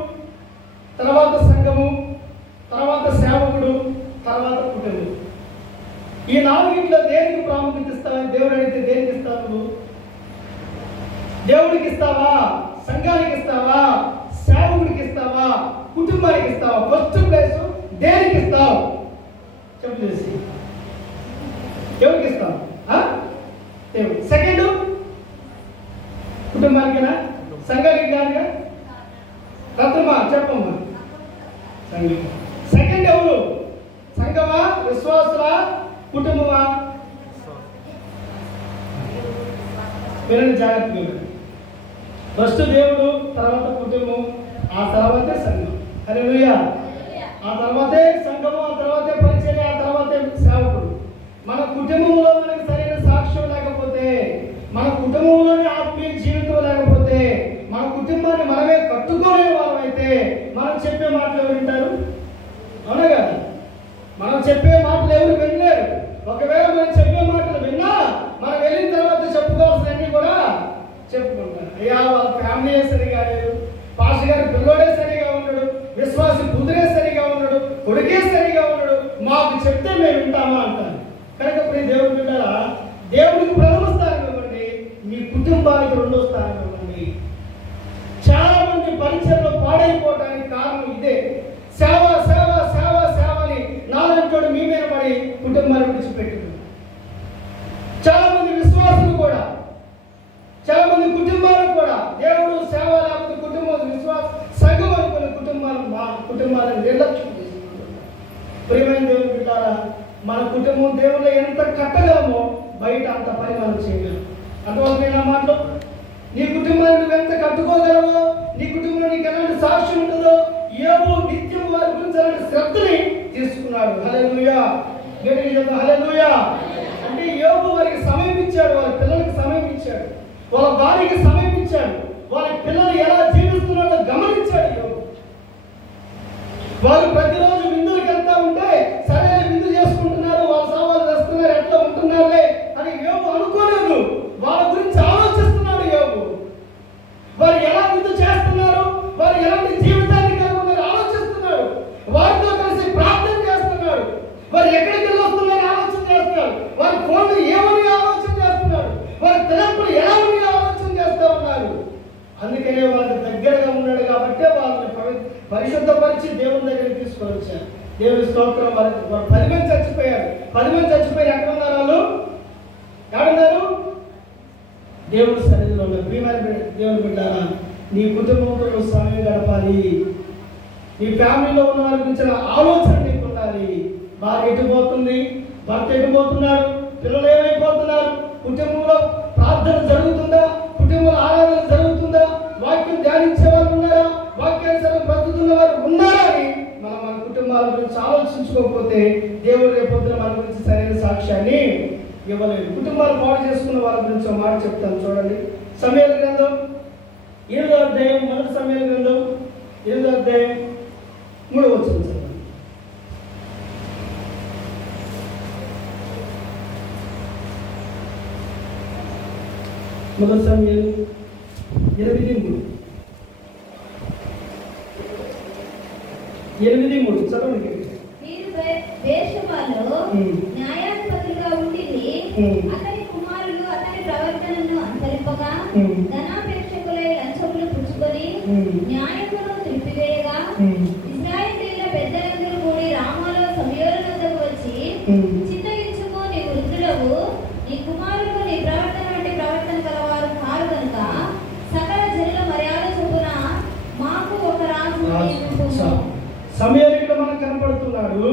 తర్వాత సంఘము, తర్వాత సేవకుడు, తర్వాత కుటుంబం. ఈ 4 దేనికి ప్రాముఖ్యత ఇస్తావని దేవుడు అడిగితే దేనికి ఇస్తావు? దేవుడికి ఇస్తావా, సంఘానికి ఇస్తావా, సేవకుడికి ఇస్తావా, కుటుంబానికి ఇస్తావా? ఫస్ట్ ప్లేస్ దేనికి ఇస్తావు? చెప్పు చేసి ఎవరికి ఇస్తావు? దేవుడు. సెకండ్ కుటుంబానికేనా, సంఘానికి కాదుగా? రత్నమా చెప్పమ్మా. సంఘం. సెకండ్ ఎవరు? సంఘమా, విశ్వాసులా, కుటుంబమా? వినండి జాగ్రత్తగా. ఫస్ట్ దేవుడు, తర్వాత కుటుంబం, ఆ తర్వాతే సంఘం. హల్లెలూయా. ఆ తర్వాతే సంఘము, ఆ తర్వాతే పరిచర్య, ఆ తర్వాతే సేవకుడు. మన కుటుంబంలో మనకి సరైన సాక్ష్యం లేకపోతే, మన కుటుంబంలోనే ఆత్మీయ జీవితం లేకపోతే, మన కుటుంబాన్ని మనమే కట్టుకోలేని వాళ్ళం అయితే మనం చెప్పే మాటలు ఎవరు వింటారు? అవునా కదా? మనం చెప్పే మాటలు ఎవరు వినలేరు. ఒకవేళ మనం చెప్పే మాటలు విన్నా, మనం వెళ్ళిన తర్వాత చెప్పుకోవాల్సినవన్నీ కూడా చెప్పుకుంటారు. అయ్యా వాళ్ళ ఫ్యామిలీ సరిగా లేదు, పాస్టర్ గారి పిల్లోడే సరిగా ఉన్నాడు, విశ్వాసి కూతురే సరిగా ఉన్నాడు, కొడుకే సరిగా ఉన్నాడు, మాకు చెప్తే మేము వింటామా అంటారు. కనుక ఇప్పుడు దేవుడి బిడ్డలా, దేవుడికి ప్రథమ స్థానం ఇవ్వండి, మీ కుటుంబానికి 2వ స్థానం ఇవ్వండి. చాలా మంది పరిచయంలో పాడైపోవటానికి కారణం ఇదే. సేవ సేవ సేవ సేవ అని నాలంటోడు మీ మీద పడి కుటుంబాన్ని విడిచిపెట్టారు. చాలా మంది విశ్వాసులు కూడా, చాలా మంది కుటుంబాలు కూడా దేవుడు సేవ లేకపోతే కుటుంబం విశ్వాస సంఘం అనుకునే కుటుంబాలను నిర్లక్ష్యం చేసుకుంటున్నారు. ప్రియమైన దేవుని బిడ్డారా, మన కుటుంబం దేవుడు ఎంత కట్టగలమో బయట అంత పని మనం చేయగలం. అటువంటి నా మాటలు, నీ కుటుంబాన్ని నువ్వు ఎంత కట్టుకోగలవో, నీ కుటుంబంలో నీకు ఎలాంటి సాక్ష్యం ఉంటుందో, యోబు నిత్యం వారి గురించి అలాంటి శ్రద్ధని తీసుకున్నాడు. హల్లెలూయా, గట్టిగా చెప్తాం హల్లెలూయా. అంటే యోబు వారికి సమయం ఇచ్చాడు, వాళ్ళ పిల్లలకి సమయం ఇచ్చాడు, వాళ్ళ భార్యకి సమయం ఇచ్చాడు, వాళ్ళ పిల్లలు ఎలా జీవిస్తున్నారో గమనించాడు యోబు. వాళ్ళు ప్రతిరోజు విందులకు వెళ్తా ఉంటే సరే విందు చేసుకుంటున్నారు, వాళ్ళ సవాళ్ళు వేస్తున్నారు, ఎట్లా ఉంటున్నారులే అని యోబు అనుకోలేదు. వాళ్ళ గురించి ఆలోచిస్తున్నాడు యోబు. వారు ఎలా విందు చేస్తున్నారు, వారు ఎలాంటి జీవితాన్ని కలిగి ఉన్నారు ఆలోచిస్తున్నాడు. వారితో కలిసి ప్రార్థన చేస్తున్నాడు. వారు ఎక్కడికి వెళ్ళి వస్తున్నారని ఆలోచన చేస్తున్నారు. వారి ఫోన్లు ఏమని ఆలోచన చేస్తున్నారు. వారి తలపులు ఎలా ఉని ఆలోచన చేస్తూ ఉన్నారు. అందుకనే వాళ్ళకి దగ్గరగా ఉన్నాడు కాబట్టి వాళ్ళని పరిశుద్ధపరిచి దేవుని దగ్గరికి తీసుకొని వచ్చారు. దేవుని స్తోత్రం. వాళ్ళకి 10 మంది చచ్చిపోయారు. 10 మంది చచ్చిపోయి ఎక్కడ ఉన్నారు? వాళ్ళు ఎక్కడున్నారు? దేవుని సన్నిధిలో ఉన్నారు. ప్రియమైన దేవుని బిడ్డారా, నీ కుటుంబంతో నువ్వు సమయం గడపాలి. నీ ఫ్యామిలీలో ఉన్న వారి గురించిన ఆలోచన నీకు ఉండాలి. భార్య ఎటుపోతుంది, భర్త ఎటుపోతున్నాడు, పిల్లలు ఏమైపోతున్నారు, కుటుంబంలో ప్రార్థన జరుగుతుందా, కుటుంబంలో ఆరాధన జరుగుతుందా, వాక్యం ధ్యానించే వాళ్ళు ఉన్నారా, వాక్యానుసారం బ్రతుకుతున్న వారు ఉన్నారా అని మనం మన కుటుంబాల గురించి ఆలోచించుకోకపోతే దేవుడు రేపొద్దున మన గురించి సరైన సాక్ష్యాన్ని ఇవ్వలేదు. కుటుంబాలు పాడు చేసుకున్న వాళ్ళ గురించి ఒక మాట చెప్తాను చూడండి. సమూయేలు గ్రంథం 7వ అధ్యాయం, మొదటి సమూయేలు గ్రంథం 7వ అధ్యాయం 3వ వచనం. మొదటి సమూయేలు 8:3 చదవండి. మీరు బేర్షెబాలో న్యాయాధిపతులుగా ఉండింది. అతని కుమారులు అతని ప్రవర్తనను అనుసరింపగా ధనాపేక్షకులై లంచములు పుచ్చుకొని న్యాయమును త్రిప్పివేయగా ఇశ్రాయేలీయుల పెద్దలందరూ కూడి రామాలో సమూయేలు వద్దకు వచ్చి, చింతగించుకో, నీ వృద్ధుడవు, నీ కుమారులు నీ ప్రవర్తన వంటి ప్రవర్తన గలవారు కారు కనుక సకల జనుల మర్యాద చొప్పున మాకు ఒక రాజు. సమూయేలు ఇక్కడ మనకు కనపడుతున్నాడు.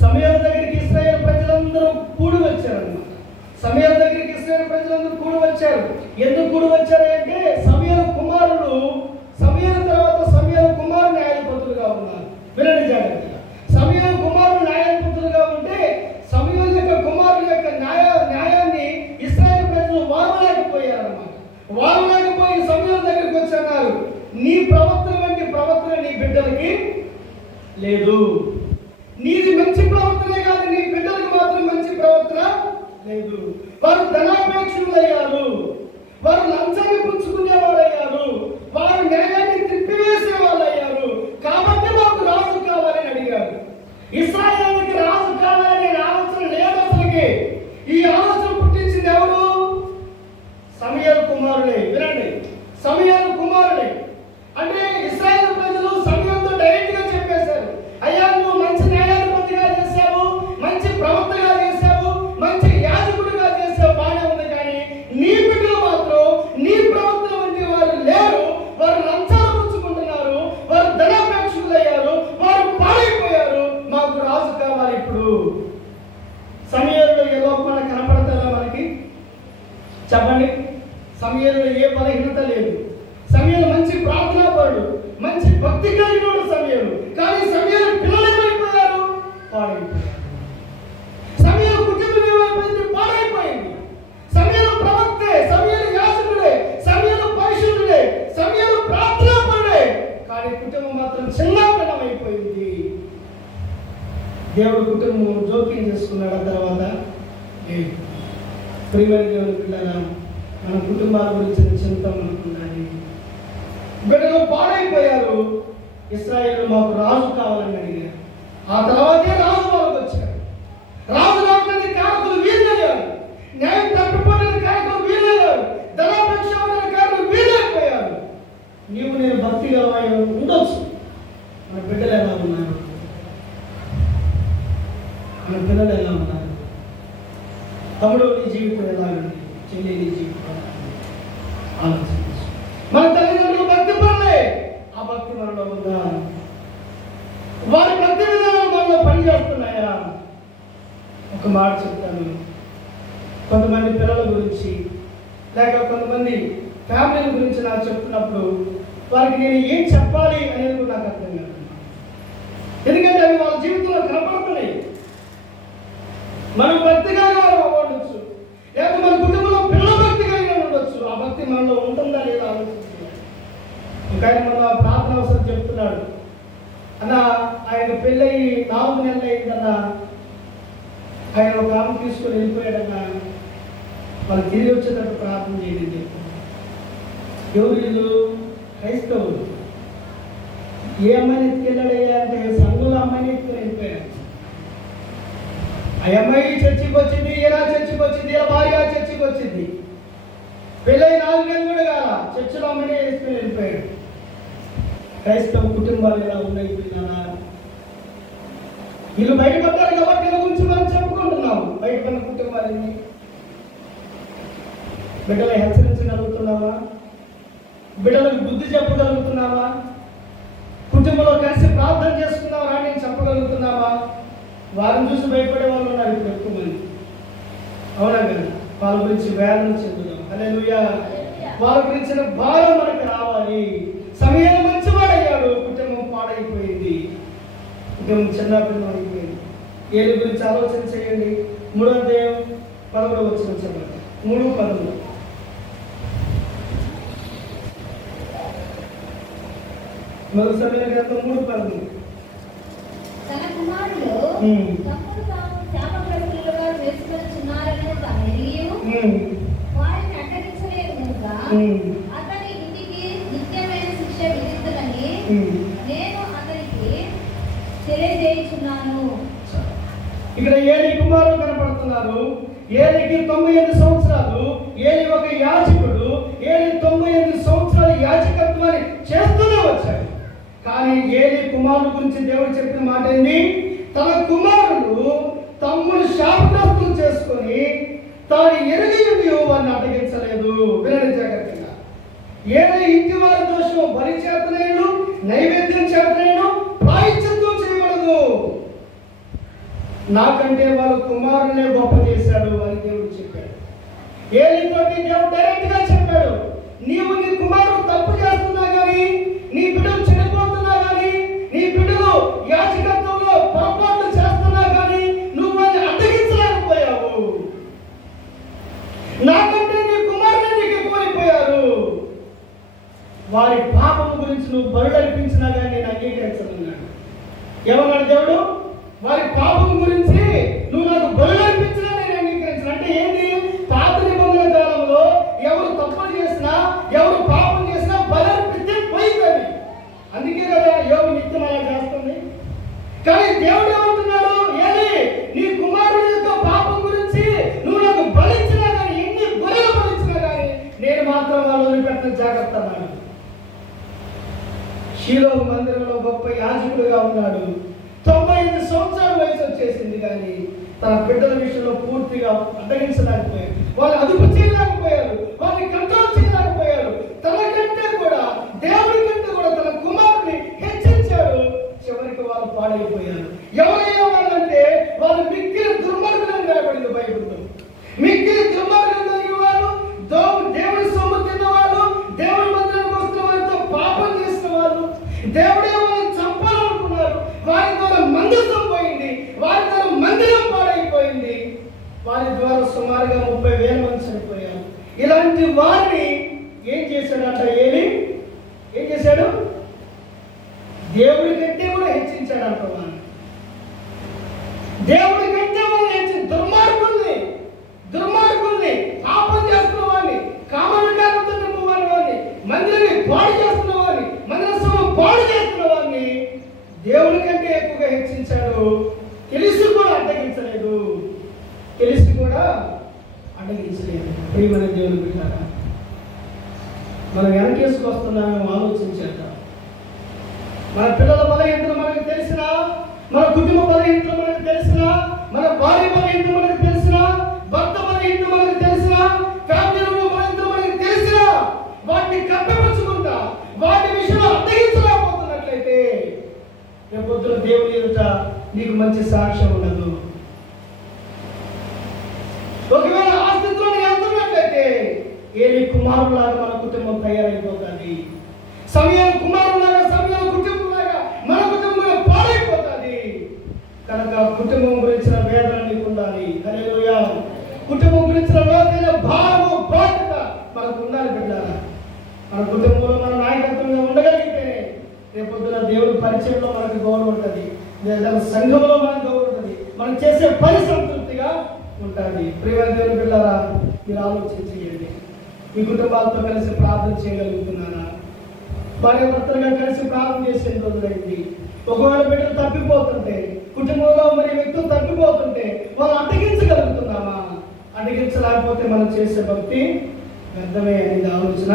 సమూయేలు దగ్గరికి ఇశ్రాయేలు ప్రజలందరూ కూడి వచ్చారన్నమాట. సమూయేలు దగ్గరికి ఇశ్రాయేలు ప్రజలందరూ కూడి వచ్చారు. ఎందుకు కూడి వచ్చారు అంటే సమూయేలు కుమారులు, సమూయేలు తర్వాత సమూయేలు కుమారులు న్యాయాధిపతులుగా ఉన్నారు. వినండి జాగ్రత్తగా. సమూయేలు కుమారులు న్యాయాధిపతులుగా ఉంటే సమూయేలు యొక్క కుమారుల యొక్క న్యాయాన్ని ఇశ్రాయేలు ప్రజలు వారలేకపోయారన్నమాట. వారలేకపోయి సమూయేలు దగ్గరికి వచ్చి అన్నారు, నీ ప్రవర్తన వంటి ప్రవర్తన నీ బిడ్డలకి లేదు. నీది మంచి ప్రవర్తనే కాదు, నీ బిడ్డలకు మాత్రం మంచి ప్రవర్తన లేదు. వారు ధనాపేక్షులయ్యారు, వారు లంచాన్ని పుచ్చుకునేవారు అయ్యారు, వారు న్యాయాన్ని తిప్పివేసే వాళ్ళు అయ్యారు. కాబట్టి మాకు రాజు కావాలని అడిగారు. ఇశ్రాయేలుకి రాజు కావాలనే ఆలోచన లేదు అసలుకి. ఈ ఆలోచన పుట్టించింది ఎవరు? సమూయేలు కుమారులే. వినండి, సమూయేలు కుమారులే. అంటే ఇశ్రాయేలు ప్రజలు సమూయేలుతో డైరెక్ట్ గా చెప్పేశారు, అయ్యా నువ్వు మంచి న్యాయాధిపతిగా చేశావు, మంచి ప్రవక్తగా చేశావు, మంచి యాజకుడిగా చేశావు, బాగానే ఉంది. కానీ నీ బిడ్డలు మాత్రం నీ ప్రవక్తల వంటి వారు లేరు. వారు లంచాలు పుచ్చుకుంటున్నారు, వారు ధనాపేక్షులయ్యారు, వారు పాడైపోయారు. మాకు రాజు కావాలి. ఇప్పుడు సమూయేలులో ఏ లోపల కనపడతారా మనకి? చెప్పండి. సమూయేలులో ఏ బలహీనత లేదు. సమూయేలు మంచి ప్రార్థనాపరుడు, మంచి భక్తి కలిగినోడు సమూయేలు. కానీ సమూయేలు పిల్లలు ఏమైపోయారు? పాడైపోయారు. సమూయేలు కుటుంబం ఏమైపోయింది? పాడైపోయింది. సమూయేలు ప్రవక్తే, సమూయేలు యాజకుడే, సమూయేలు పరిశుద్ధుడే, సమూయేలు ప్రార్థనాపరుడే. కానీ కుటుంబం మాత్రం చిన్నపిల్లమైపోయింది. దేవుడు కుటుంబం జోక్యం చేసుకున్నాడు. ఆ తర్వాత ప్రియమైన దేవుని పిల్లల, మన కుటుంబాల గురించిన చింత మనకు ఉండాలి. బిడ్డలు పాడైపోయారు. ఇశ్రాయేలు మాకు రాజు కావాలని అడిగారు. ఆ తర్వాతే రాజు వాళ్ళకు వచ్చారు. రాజు రావడానికి కారకులు వీళ్ళయ్యారు, న్యాయం తప్పిపోయిన కారకులు వీళ్ళయ్యారు, ధనాపేక్ష కారకులు వీళ్ళైపోయారు. నీవు నేను భక్తిగా ఉండొచ్చు, తమ్ముడు నీ జీవితం ఎలా ఉంది, చెల్లి నీ జీవితం ఎలా ఉంది ఆలోచించు. మన తల్లిదండ్రులు భక్తి పనులే, ఆ భక్తి మనలో ఉందా? వారి భక్తి విధానం మనలో పనిచేస్తున్నాయా? ఒక మాట చెప్తాను, కొంతమంది పిల్లల గురించి లేక కొంతమంది ఫ్యామిలీల గురించి నాకు చెప్తున్నప్పుడు వారికి నేను ఏం చెప్పాలి అనేది కూడా నాకు అర్థం కాదు. ఎందుకంటే అవి వాళ్ళ జీవితంలో కనపడుతున్నాయి. మనం భక్తిగా ఉండొచ్చు, లేక మన కుటుంబంలో పిల్లల భక్తిగా ఉండొచ్చు. ఆ భక్తి మనలో ఉంటుందా లేదా ఆలోచించాలి. ఇంకా ఆయన మన ప్రార్థన అవసరం చెప్తున్నాడు అన్న, ఆయన పెళ్ళయి 4 నెలలు అయిందన్న, ఆయన ఒక ఆమె తీసుకొని వెళ్ళిపోయాడన్నా, వాళ్ళు తిరిగి వచ్చేటట్టు ప్రార్థన చేయండి. ఎవరు వీళ్ళు? క్రైస్తవులు. ఏ అమ్మాయిని ఎత్తుకెళ్ళాడయ్యా అంటే సంఘంలో అమ్మాయిని ఎత్తుకొని వెళ్ళిపోయాడు. ఆ అమ్మాయి చర్చికి వచ్చింది, ఈయన చర్చికి వచ్చింది, ఇలా భార్య చర్చికి వచ్చింది. పెళ్ళై 4 నెలలు కూడా కాల చర్చిలో అమ్మాయిని వేసుకొని వెళ్ళిపోయాడు. క్రైస్తవ కుటుంబాలు ఎలా ఉన్నాయి పిల్లలా? వీళ్ళు బయటపడ్డారు కాబట్టి వీళ్ళ గురించి మనం చెప్పుకుంటున్నాం. బయటపడిన కుటుంబాలని బిడ్డలు హెచ్చరించగలుగుతున్నావా? బిడ్డలకు బుద్ధి చెప్పగలుగుతున్నావా? కుటుంబంలో కలిసి ప్రార్థన చేసుకున్నావా అని చెప్పగలుగుతున్నావా? వారిని చూసి భయపడే వాళ్ళు ఉన్నారు ఇప్పుడు ఎక్కువ మంది. అవునా కదా? వాళ్ళ గురించి వేదన చెందుదాం. హల్లెలూయా. వాళ్ళ గురించిన భారం మనకు రావాలి. సమయాన్ని మంచివాడయ్యాడు, కుటుంబం పాడైపోయింది, కుటుంబం చిన్నపిల్లలు అయిపోయింది. ఏలి గురించి ఆలోచన చేయండి. 3వ అధ్యాయం 11వ వచనం చదవండి. 3:11. మొదటి సమయాల గ్రంథం 3:11. తన కుమారులు తమను తాము శాపగ్రస్తులుగా వేసుకొనుచున్నారని తాను ఎరిగియు వారిని అడ్డగించలేదు కనుక అతని ఇంటికి నిత్యమైన శిక్ష విధించునని నేను అతనికి తెలియజేయుచున్నాను. ఇక్కడ ఏలి కుమారులు కనపడుతున్నారు. ఏలికి 98 సంవత్సరాలు. ఏలి ఒక యాజకుడు. ఏలి 98 సంవత్సరాలు యాజకత్వాన్ని చేస్తూనే వచ్చాడు. కానీ ఏలి కుమారుల గురించి దేవుడు చెప్పిన మాట ఏంది? తన కుమారులు తమ్ముడు శాపగ్రస్తులు చేసుకొని తాను ఎరిగి వారిని అడ్డగించలేదు. వినండి జాగ్రత్తగా. ఏలి ఇంటి వారి దోషం బలి చేతనేను, నైవేద్యం చేతనేను, ప్రాయశ్చిత్తం చేయబడదు. నాకంటే వాళ్ళ కుమారునే గొప్ప చేశాడు అని దేవుడు చెప్పాడు. ఏలితోటి దేవుడు డైరెక్ట్ గా చెప్పాడు, నీవు నీ కుమారుడు తప్పు చేస్తున్నా కానీ, నీ బిడ్డలు చనిపోతున్నా కానీ, నీ బిడ్డలు యాజకత్వంలో పొరపాట్లు చేస్తున్నా కానీ నువ్వు వాళ్ళని అడ్డగించలేకపోయావు. నాకంటే నీ కుమారుడే నీకు ఎక్కువైపోయారు. వారి పాపం గురించి నువ్వు బరుడు అర్పించినా కానీ నేను అంగీకరించనున్నాను. ఏమన్నాడు దేవుడు? వారి పాపం గురించి నువ్వు నాకు బరుడు అర్పించినా నేను అంగీకరించను. అంటే ఏంటి? పాత నిబంధన కాలంలో ఎవరు తప్పులు చేసినా, ఎవరు పాపం చేసినా బలి అర్పిస్తే పోయిందని. అందుకే కదా యోగు నిత్యం అలా చేస్తుంది. కానీ దేవుడు ఏమంటున్నాడు? ఏలి, నీ కుమారుడు యొక్క పాపం గురించి నువ్వు నాకు బలిచ్చినా కానీ, ఎన్ని గొర్రెలు బలిచ్చినా కానీ నేను మాత్రం వాళ్ళు వదిలిపెట్టిన జాగ్రత్త అన్నాడు. షీలో మందిరంలో గొప్ప యాజకుడుగా ఉన్నాడు. 98 సంవత్సరాల వయసు వచ్చేసింది కానీ తన బిడ్డల విషయంలో పూర్తిగా అడ్డగించలేకపోయారు. వాళ్ళు అదుపు చేయలేకపోయారు, వాళ్ళని కంట్రోల్ చేయలేకపోయారు. తనకంటే కూడా, దేవుడి కంటే కూడా తన కుమారుని హెచ్చించాడు. చివరికి వాళ్ళు పాడైపోయారు. ఎవరైనా వాళ్ళంటే వాళ్ళు మిక్కిలి దుర్మార్గులని రాయబడింది బైబిల్లో. మిక్కిలి దుర్మార్గులు కలిగిన వాళ్ళు, దేవుడి సొమ్ము తిన్న వాళ్ళు, దేవుడి మందిరానికి వస్తున్న వారితో పాపం చేసిన వాళ్ళు, దేవుడే వాళ్ళని చంపాలనుకున్నారు. వారి ద్వారా మందిరం పోయింది, వారి ద్వారా మందిరం పాడైపోయింది. వారి ద్వారా సుమారుగా 30,000 మంది చనిపోయారు. ఇలాంటి వారిని ఏం చేశాడంట ఏలి? ఏం చేశాడు? దేవుడి కంటే కూడా హెచ్చించాడంట. వారిని దేవుడి కంటే వాళ్ళు దుర్మార్గుల్ని పాపం చేస్తున్న వాడిని, కామవికారంతో నింపుకున్న వాడిని, మందిరాన్ని పాడు చేస్తున్న వాడిని, మందిర సభను పాడు చేస్తున్న వాడిని దేవుడి కంటే ఎక్కువగా హెచ్చించాడు. తెలిసి కూడా అడ్డగించలేదు. ప్రియమైన దేవుని బిడ్డలారా, మనం వెనకేసుకొస్తున్నామేమో ఆలోచించేద్దాం. మన పిల్లల బలహీనతలు మనకు తెలిసినా, మన కుటుంబ బలహీనతలు మనకు తెలిసినా, మన భార్య బలహీనతలు మనకు తెలిసినా, భర్త బలహీనతలు కప్పిపుచ్చుకుంటా వాటి విషయంలో అడ్డగించలేకపోతున్నట్లయితే రేపొద్దున దేవుని ఎదుట నీకు మంచి సాక్ష్యం ఉండదు. ఒకవేళ ఆ స్థితిలో నీ వెళ్తున్నట్లయితే ఏలి కుమారులాగా మన కుటుంబం తయారైపోతుంది. సమయం కుమారులాగా, సమయం కుటుంబంలాగా మన కుటుంబం పాడైపోతుంది. కనుక కుటుంబం గురించిన వేదన నీకు ఉండాలి. హల్లెలూయా. కుటుంబం గురించిన లోతైన భావము, బాధ్యత మనకు ఉండాలి బిడ్డారా. మన కుటుంబంలో మన నాయకత్వంగా ఉండగలిగితేనే రేపొద్దున దేవుడి పరిచయంలో మనకు గౌరవం ఉంటుంది, లేదా సంఘంలో మనకు గౌరవం ఉంటుంది, మనం చేసే పని సంతృప్తిగా ఉంటుంది. ప్రియమైన దేవుని బిడ్డారా, మీరు ఆలోచించేయండి. మీ కుటుంబాలతో కలిసి ప్రార్థన చేయగలుగుతున్నారా? భార్య భర్తలుగా కలిసి ప్రార్థన చేసే రోజులైంది. ఒకవేళ బిడ్డలు తప్పిపోతుంటే, కుటుంబంలో మరి వ్యక్తులు తప్పిపోతుంటే వాళ్ళు అడ్డగించగలుగుతున్నామా? అడ్డగించలేకపోతే మనం చేసే భక్తి వ్యర్థమే అనేది ఆలోచన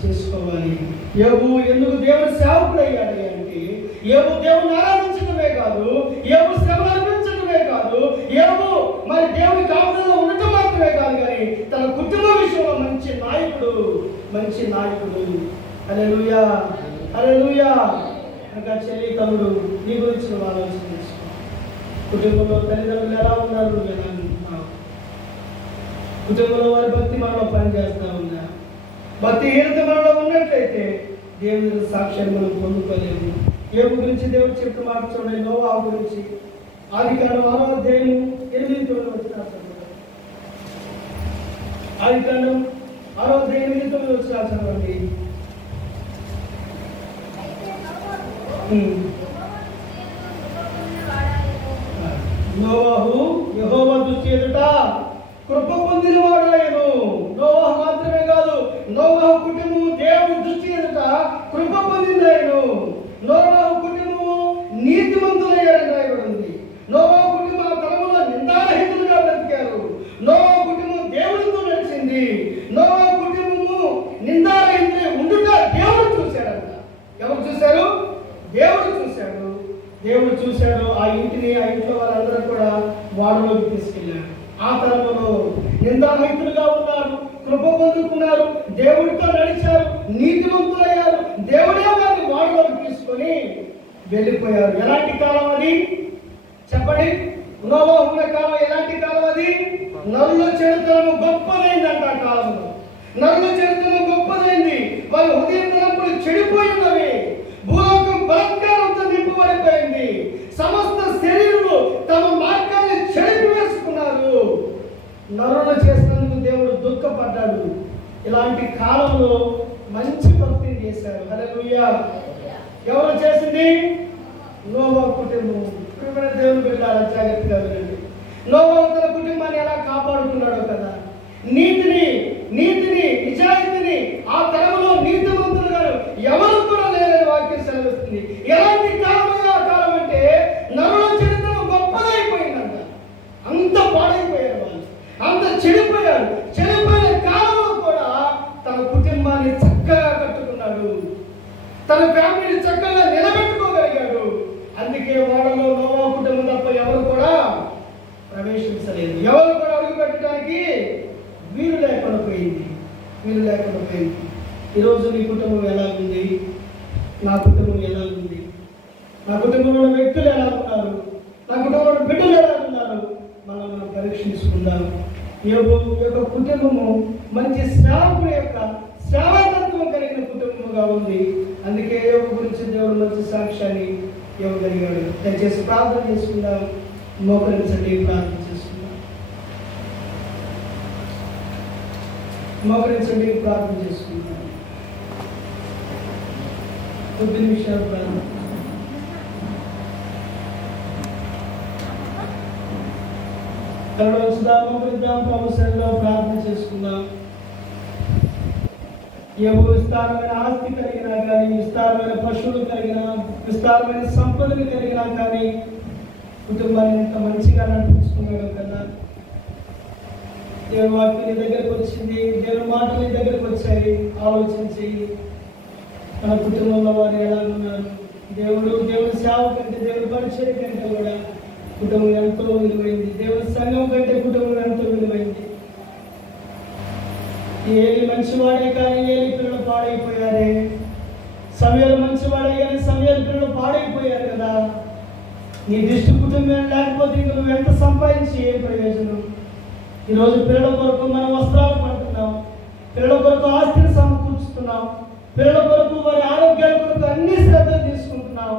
చేసుకోవాలి. యోబు ఎందుకు దేవుని సేవకుడు అయ్యాడు అంటే, యోబు దేవుని ఆరాధించడమే కాదు, యోబు శ్రమలు అనిపించడమే కాదు, యోబు మరి దేవుని కాపుదలలో ఉండటం మాత్రమే కాదు, కానీ తన కుటుంబ విషయంలో మంచి నాయకుడు, మంచి నాయకుడు. హల్లెలూయా, హల్లెలూయా. ఇంకా చెల్లి తమ్ముడు, నీ గురించి నువ్వు ఆలోచన చేసుకో. కుటుంబంలో తల్లిదండ్రులు ఎలా ఉన్నారు, నువ్వు ఎలా ఉంటున్నావు? కుటుంబంలో వారి భక్తి మనలో పనిచేస్తా ఉందా? భక్తిహీనత మనలో ఉన్నట్లయితే దేవుని సాక్ష్యాన్ని మనం పొందుకోలేము. యోబు గురించి దేవుడు చెప్పిన మాట చూడండి. నోవాహు గురించి ఆదికాండం 6వ అధ్యాయం 8-9 వచనాలు. ఆదికాండం 6వ అధ్యాయం 8-9 వచనాలు చదవండి. నోవాహు యెహోవా దృష్టి ఎదుట కృప పొందిన వాడాయను. నోవాహు మాత్రమే కాదు, నోవాహు కుటుంబము దేవుని దృష్టి ఎదుట కృప పొందిందాయను. నోవాహు కుటుంబము నీతిమంతులయ్యారని రాయబడింది. నోవాహు కుటుంబం తరములో నిందారహితులుగా బ్రతికారు. నోవాహు కుటుంబం దేవుడితో నడిచింది. నోవాహు కుటుంబము నిందారహితులై ఉండుట దేవుడు చూశాడంట. ఎవరు చూశారు? దేవుడు చూశాడు. దేవుడు చూశాడు. ఆ ఇంటిని, ఆ ఇంట్లో వాళ్ళందరూ కూడా వాడలోకి తీసుకెళ్ళాడు. ఆ తరములో నిందారహితులుగా ఉన్నారు, కృప పొందుకున్నారు, దేవుడితో నడిచారు, నీతిమంతులయ్యారు. దేవుడే వారిని వాడలోకి తీసుకొని వెళ్ళిపోయారు. ఎలాంటి కాలం అది చెప్పండి? నోవాహు ఉన్న కాలం ఎలాంటి కాలం అది? నరుల చరిత్రము గొప్పదైందంట. ఆ కాలంలో నరుల చరిత్రము గొప్పదైంది. వాళ్ళ హృదయం తలంపులు చెడిపోయినవి. భూలోకం బలత్కారంతో నింపబడిపోయింది. సమస్త శరీరులు తమ మార్గాన్ని చెడిపి వేసుకున్నారు. నరులు చేసినందుకు దేవుడు దుఃఖపడ్డాడు. ఇలాంటి కాలంలో మంచి భక్తిని చేశారు. హల్లెలూయా. ఎవరు చేసింది? నోవాహు కుటుంబం. దేవుని బిడ్డలారా, జాగ్రత్తగా వినండి. నోవాహు తన కుటుంబాన్ని ఎలా కాపాడుకున్నాడో కదా. నీతిని, నిజాయితీని ఆ తరంలో నీతిమంతులుగా ఎవరు కూడా లేదని వాక్యం సెలవిస్తుంది. ఎలాంటి కాలమైనా ఆ కాలం అంటే నరుల చరిత్ర గొప్పదైపోయిందంట. అంత పాడైపోయారు వాళ్ళు, అంత చెడిపోయారు. చెడిపోయిన కాలంలో కూడా తన కుటుంబాన్ని చక్కగా కట్టుకున్నాడు, తన ఫ్యామిలీని చక్కగా నిలబెట్టుకోగలిగాడు. అందుకే వాడలో నోవాహు కుటుంబం తప్ప ఎవరు కూడా ప్రవేశించలేదు. ఎవరు కూడా అడుగు పెట్టడానికి వీలు లేకుండా పోయింది. ఈరోజు నీ కుటుంబం ఎలా ఉంది? నా కుటుంబం ఎలా ఉంది? నా కుటుంబంలో వ్యక్తులు ఎలా ఉన్నారు? నా కుటుంబంలో బిడ్డలు ఎలా ఉన్నారు? మనం పరీక్షించుకుందాం. యోబు యొక్క కుటుంబము మంచి సేవకుడి యొక్క సేవాతత్వం కలిగిన కుటుంబముగా ఉంది. అందుకే యోబు గురించి దేవుడు మంచి సాక్ష్యాన్ని ఇవ్వగలిగాడు. దయచేసి ప్రార్థన చేసుకుందాం. మోకరించండి, ప్రార్థన చేసుకుందాం. మోకరించండి, ప్రార్థన చేసుకుందాం. కొద్ది నిమిషాలు ప్రార్థన. మోకరిద్దాం, ప్రభుత్వంలో ప్రార్థన చేసుకుందాం. ఏవో విస్తారమైన ఆస్తి కలిగినా కానీ, విస్తారమైన పశువులు కలిగినా, విస్తారమైన సంపదలు కలిగినా కానీ కుటుంబాన్ని ఎంత మంచిగా నడిపించుకున్నాడు కదా. దేవుని వాక్యం నీ దగ్గరకు వచ్చింది, దేవుని మాటలు నీ దగ్గరకు వచ్చాయి. ఆలోచించి మన కుటుంబంలో వారు ఎలా ఉన్నారు? దేవుని సేవ కంటే, దేవుని పరిచయం కంటే కూడా కుటుంబం ఎంతో విలువైంది. దేవుని సంఘం కంటే కుటుంబం ఎంతో విలువైంది. ఏలి మంచివాడే కానీ ఏలి పిల్లలు పాడైపోయారే. సమయాలు మంచివాడే కానీ సమయాల పిల్లలు పాడైపోయారు కదా. నీ దిష్టి కుటుంబం లేకపోతే ఇంక నువ్వు ఎంత సంపాదించి ఏ ప్రయోజనం? ఈరోజు పిల్లల కొరకు మనం వస్త్రాలు పడుతున్నాం, పిల్లల కొరకు ఆస్తిని సమకూర్చుతున్నాం, పిల్లల కొరకు వారి ఆరోగ్యాల కొరకు అన్ని శ్రద్ధ తీసుకుంటున్నాం.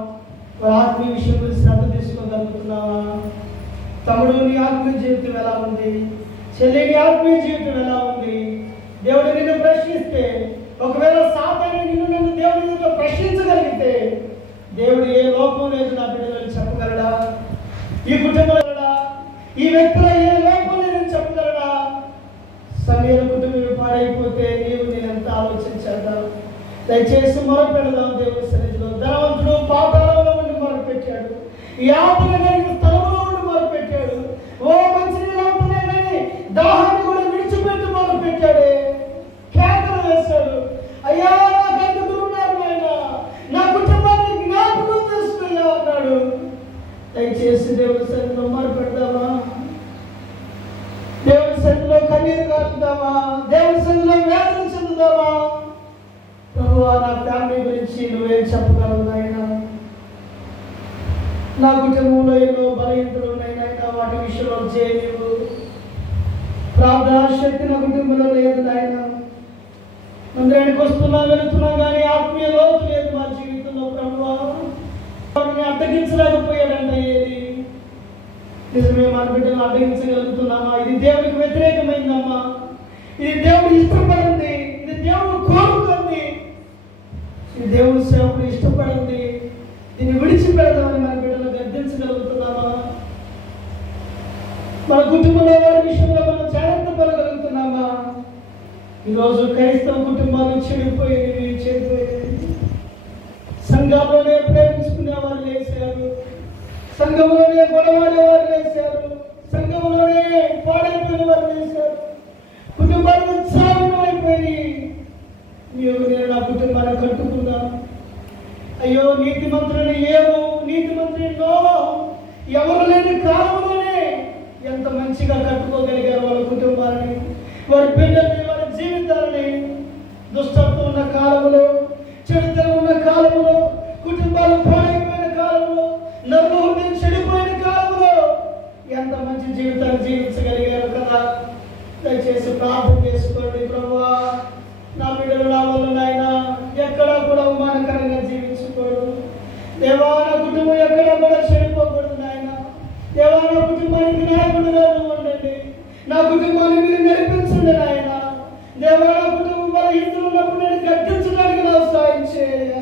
వారి ఆత్మీయ విషయం గురించి శ్రద్ధ తీసుకోగలుగుతున్నావా? తమ్ముడు, నీ ఆత్మీయ జీవితం ఎలా ఉంది? చెల్లి, నీ ఆత్మీయ జీవితం ఎలా ఉంది? దేవుడు నిన్ను ప్రశ్నిస్తే, ఒకవేళ సాతాను నిన్ను దేవుడితో ప్రశ్నించగలిగితే, దేవుడు ఏ లోపం లేదు నా బిడ్డలను చెప్పగలడా? ఈ కుటుంబంలో ఈ వ్యక్తిలో ఏ లోపం లేదని చెప్పగలడా? సమయాల కుటుంబం పాడైపోతే నేను ఎంత ఆలోచించాడా? దయచేసి మొరపెడదాం దేవుడి సన్నిధిలో. ధనవంతుడు పాతాళంలో ఉండి మొరపెట్టాడు, యాతన కలిగిన స్థలంలో ఉండి మొరపెట్టాడు. ఓ మంచినీళ్ళు అవుతున్నాయి కానీ దాహాన్ని కూడా విడిచిపెట్టి మొరపెట్టాడే. కేకలు వేశాడు, అయ్యా నాకు ఎందుకు ఉన్నారు ఆయన, నా కుటుంబాన్ని జ్ఞాపకం చేసుకున్నా అన్నాడు. దయచేసి దేవుడి సన్నిధిలో మొరపెడదామా? దేవుడి సన్నిధిలో కన్నీరు కారుదామా? దేవుడి సన్నిధిలో వేదన చెందుదామా? ప్రభువా, నా ఫ్యామిలీ గురించి నువ్వేం చెప్పగలవు నాయనా? నా కుటుంబంలో ఎన్నో బలహీనతలు ఉన్నాయి నాయనా, వాటి విషయంలో చేయలేవు. ప్రార్థనా శక్తి నా కుటుంబంలో లేదు నాయనా. మందిరానికి వస్తున్నా వెళుతున్నా కానీ ఆత్మీయ లోతు లేదు మా జీవితంలో. ప్రభువా, అడ్డగించలేకపోయాడంట ఏది. నిజమే, మన బిడ్డను అడ్డగించగలుగుతున్నామా? ఇది దేవుడికి వ్యతిరేకమైందమ్మా, ఇది దేవుడు ఇష్టపడింది, ఇది దేవుడు కోరుకుంది, ఇది దేవుడు సేవకుడు ఇష్టపడింది. దీన్ని విడిచిపెడదామని మన బిడ్డను గద్దించగలుగుతున్నామా? మన కుటుంబంలో వారి విషయంలో మనం జాగ్రత్త పడగలుగుతున్నామా? ఈరోజు క్రైస్తవ కుటుంబాలు చెడిపోయేవి. సంఘంలోనే ప్రేమించుకునే వారు లేచారు, సంఘంలోనే గొడవాడే వారు లేచారు, సంఘంలోనే పాడైపోయిన వారు లేచారు, కుటుంబాలు ఉత్సాహం అయిపోయి. నేను నా కుటుంబాన్ని కట్టుకుందాం. అయ్యో, నీతిమంతులని ఏమో, నీతిమంతుని నోవాహు ఎవరు లేని కాలంలోనే ఎంత మంచిగా కట్టుకోగలిగారు వాళ్ళ కుటుంబాన్ని, వారి బిడ్డల్ని, వారి జీవితాలని. దుష్టత్వం ఉన్న కాలంలో, చెడుతనం ఉన్న కాలంలో, కుటుంబాలు పాడైపోయిన కాలంలో, నలుగురు చెడిపోయిన కాలంలో ఎంత మంచి జీవితాన్ని జీవించగలిగారు కదా. దయచేసి ప్రార్థన చేసుకోండి. ప్రభువా, నా బిడ్డలు నా వల్ల నాయన ఎక్కడా కూడా అవమానకరంగా జీవించకూడదు. దేవా, నా కుటుంబం ఎక్కడా కూడా చెడిపోకూడదు నాయన. దేవా, నా కుటుంబానికి నాయకుడుగా ఉండండి, నా కుటుంబాన్ని మీరు నడిపించండి నాయన. దేవా, నా కుటుంబం బలహీనతలు ఉన్నప్పుడు నేను గట్టించడానికి నాకు సాయం చేయ,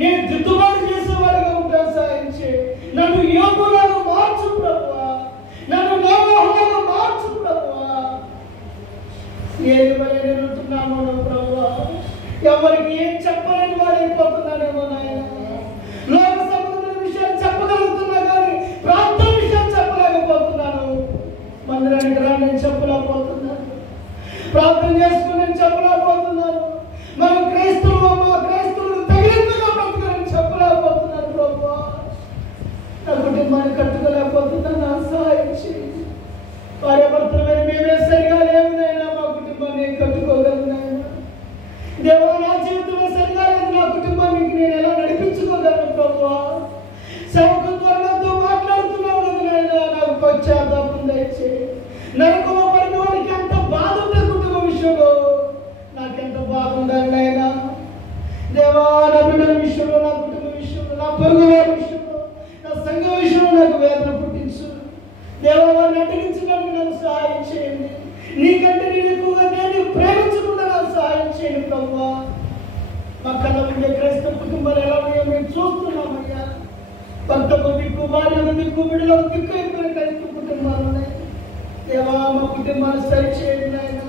నేను దిద్దుబాటు చేసేవాడిగా ఉంటాను సాయం చేయ. నన్ను యోగులాగా మార్చు ప్రభువా, నన్ను నోవాహులాగా మార్చు ప్రభువా. ఏది మరి నేను ఉంటున్నామో ప్రభువా, ఎవరికి ఏం చెప్పలేని వాడైపోతున్నానేమో నాయన. లోక సంబంధమైన విషయాలు చెప్పగలుగుతున్నా కానీ ప్రాంతం విషయం చెప్పలేకపోతున్నాను. మందిరానికి రా నేను చెప్పలేకపోతున్నాను, ప్రార్థన చేసుకుని నేను చెప్పలేకపోతున్నాను. మనం క్రైస్తవులు తగినంతగా బ్రతకాలని చెప్పలేకపోతున్నాను ప్రభువా. నా కుటుంబాన్ని కట్టుకోలేకపోతున్నాను, నా సహాయం చేయండి. భార్యాభర్తలమైన మేమే సరిగా లేవు నాయన, మా కుటుంబాన్ని కట్టుకోగలను. దేవా, నా జీవితంలో సరిగా లేదు, నా కుటుంబానికి నేను ఎలా నడిపించుకోగలను ప్రభువా? సేవకులతో మాట్లాడుతున్నావు కదా నాయన, నాకు పశ్చాత్తాపం దయచేయి. నరకంలో పడిన వాడికి ఎంత బాధ ఉంటుంది కుటుంబ విషయంలో, నాకెంత బాధ ఉండాలి నాయన. దేవా, నా బిడ్డల విషయంలో, నా కుటుంబ విషయంలో, నా పొరుగు వారి విషయంలో, నా సంఘ విషయంలో నాకు వేదన పుట్టించు. దేవా, వారిని అడ్డగించడానికి నాకు సహాయం చేయండి. నీకంటే నేను ఎక్కువగా నేను ప్రేమించకుండా నాకు సహాయం చేయండి ప్రభువా. మా కళ్ళ ముందే క్రైస్తవ కుటుంబాలు ఎలా ఉన్నాయో మేము చూస్తున్నామయ్యా. భర్తకు దిక్కు, భార్యకు దిక్కు, బిడ్డలకు దిక్కు అయిపోయిన క్రైస్తవ కుటుంబాలు ఉన్నాయి. దేవా, మా కుటుంబాన్ని సరి చేయండి నాయన.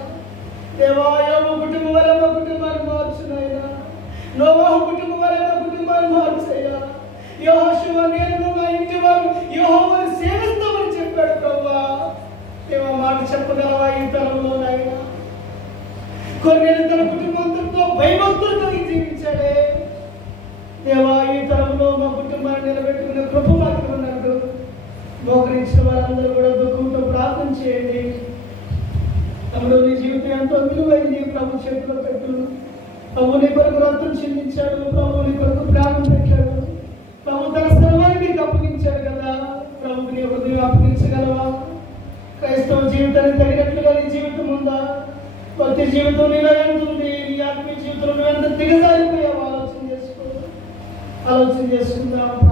దేవా, యోబు కుటుంబం వల్ల మా కుటుంబాన్ని మార్చు నాయన. నోవాహు కుటుంబం వల్ల మా కుటుంబాన్ని మార్చయ్యా. యెహోషువ, నేను నా ఇంటి వారు యెహోవాను సేవిస్తామని చెప్పాడు ప్రభువా. దేవా, మాట చెప్పగలవా ఈ తరంలో నాయన? కొన్నేళ్ళు తన కుటుంబంతో భయభక్తులతో జీవించాడే. దేవా, ఈ తరంలో మా కుటుంబాన్ని నిలబెట్టుకునే కృప మాత్రం ఉన్నట్టు మోకరించిన వారందరూ కూడా దుఃఖంతో ప్రార్థన చేయండి. తమ్ముడు నీ జీవితం ఎంతో విలువైంది, ప్రభు చేతిలో పెట్టు. ప్రభు నీ కొరకు రక్తం చెల్లించాడు, ప్రభు నీ కొరకు ప్రాణం పెట్టాడు, ప్రభు తన సర్వాన్ని నీకు అప్పగించాడు కదా. ప్రభుకి నీ హృదయం అప్పగించగలవా? క్రైస్తవ జీవితానికి తగినట్లుగా నీ జీవితం ఉందా? భక్తి జీవితం నీలో ఎంత ఉంది? నీ ఆత్మీయ జీవితంలో నువ్వు ఎంత దిగజారిపోయావు? ఆలోచన చేసుకుందాం.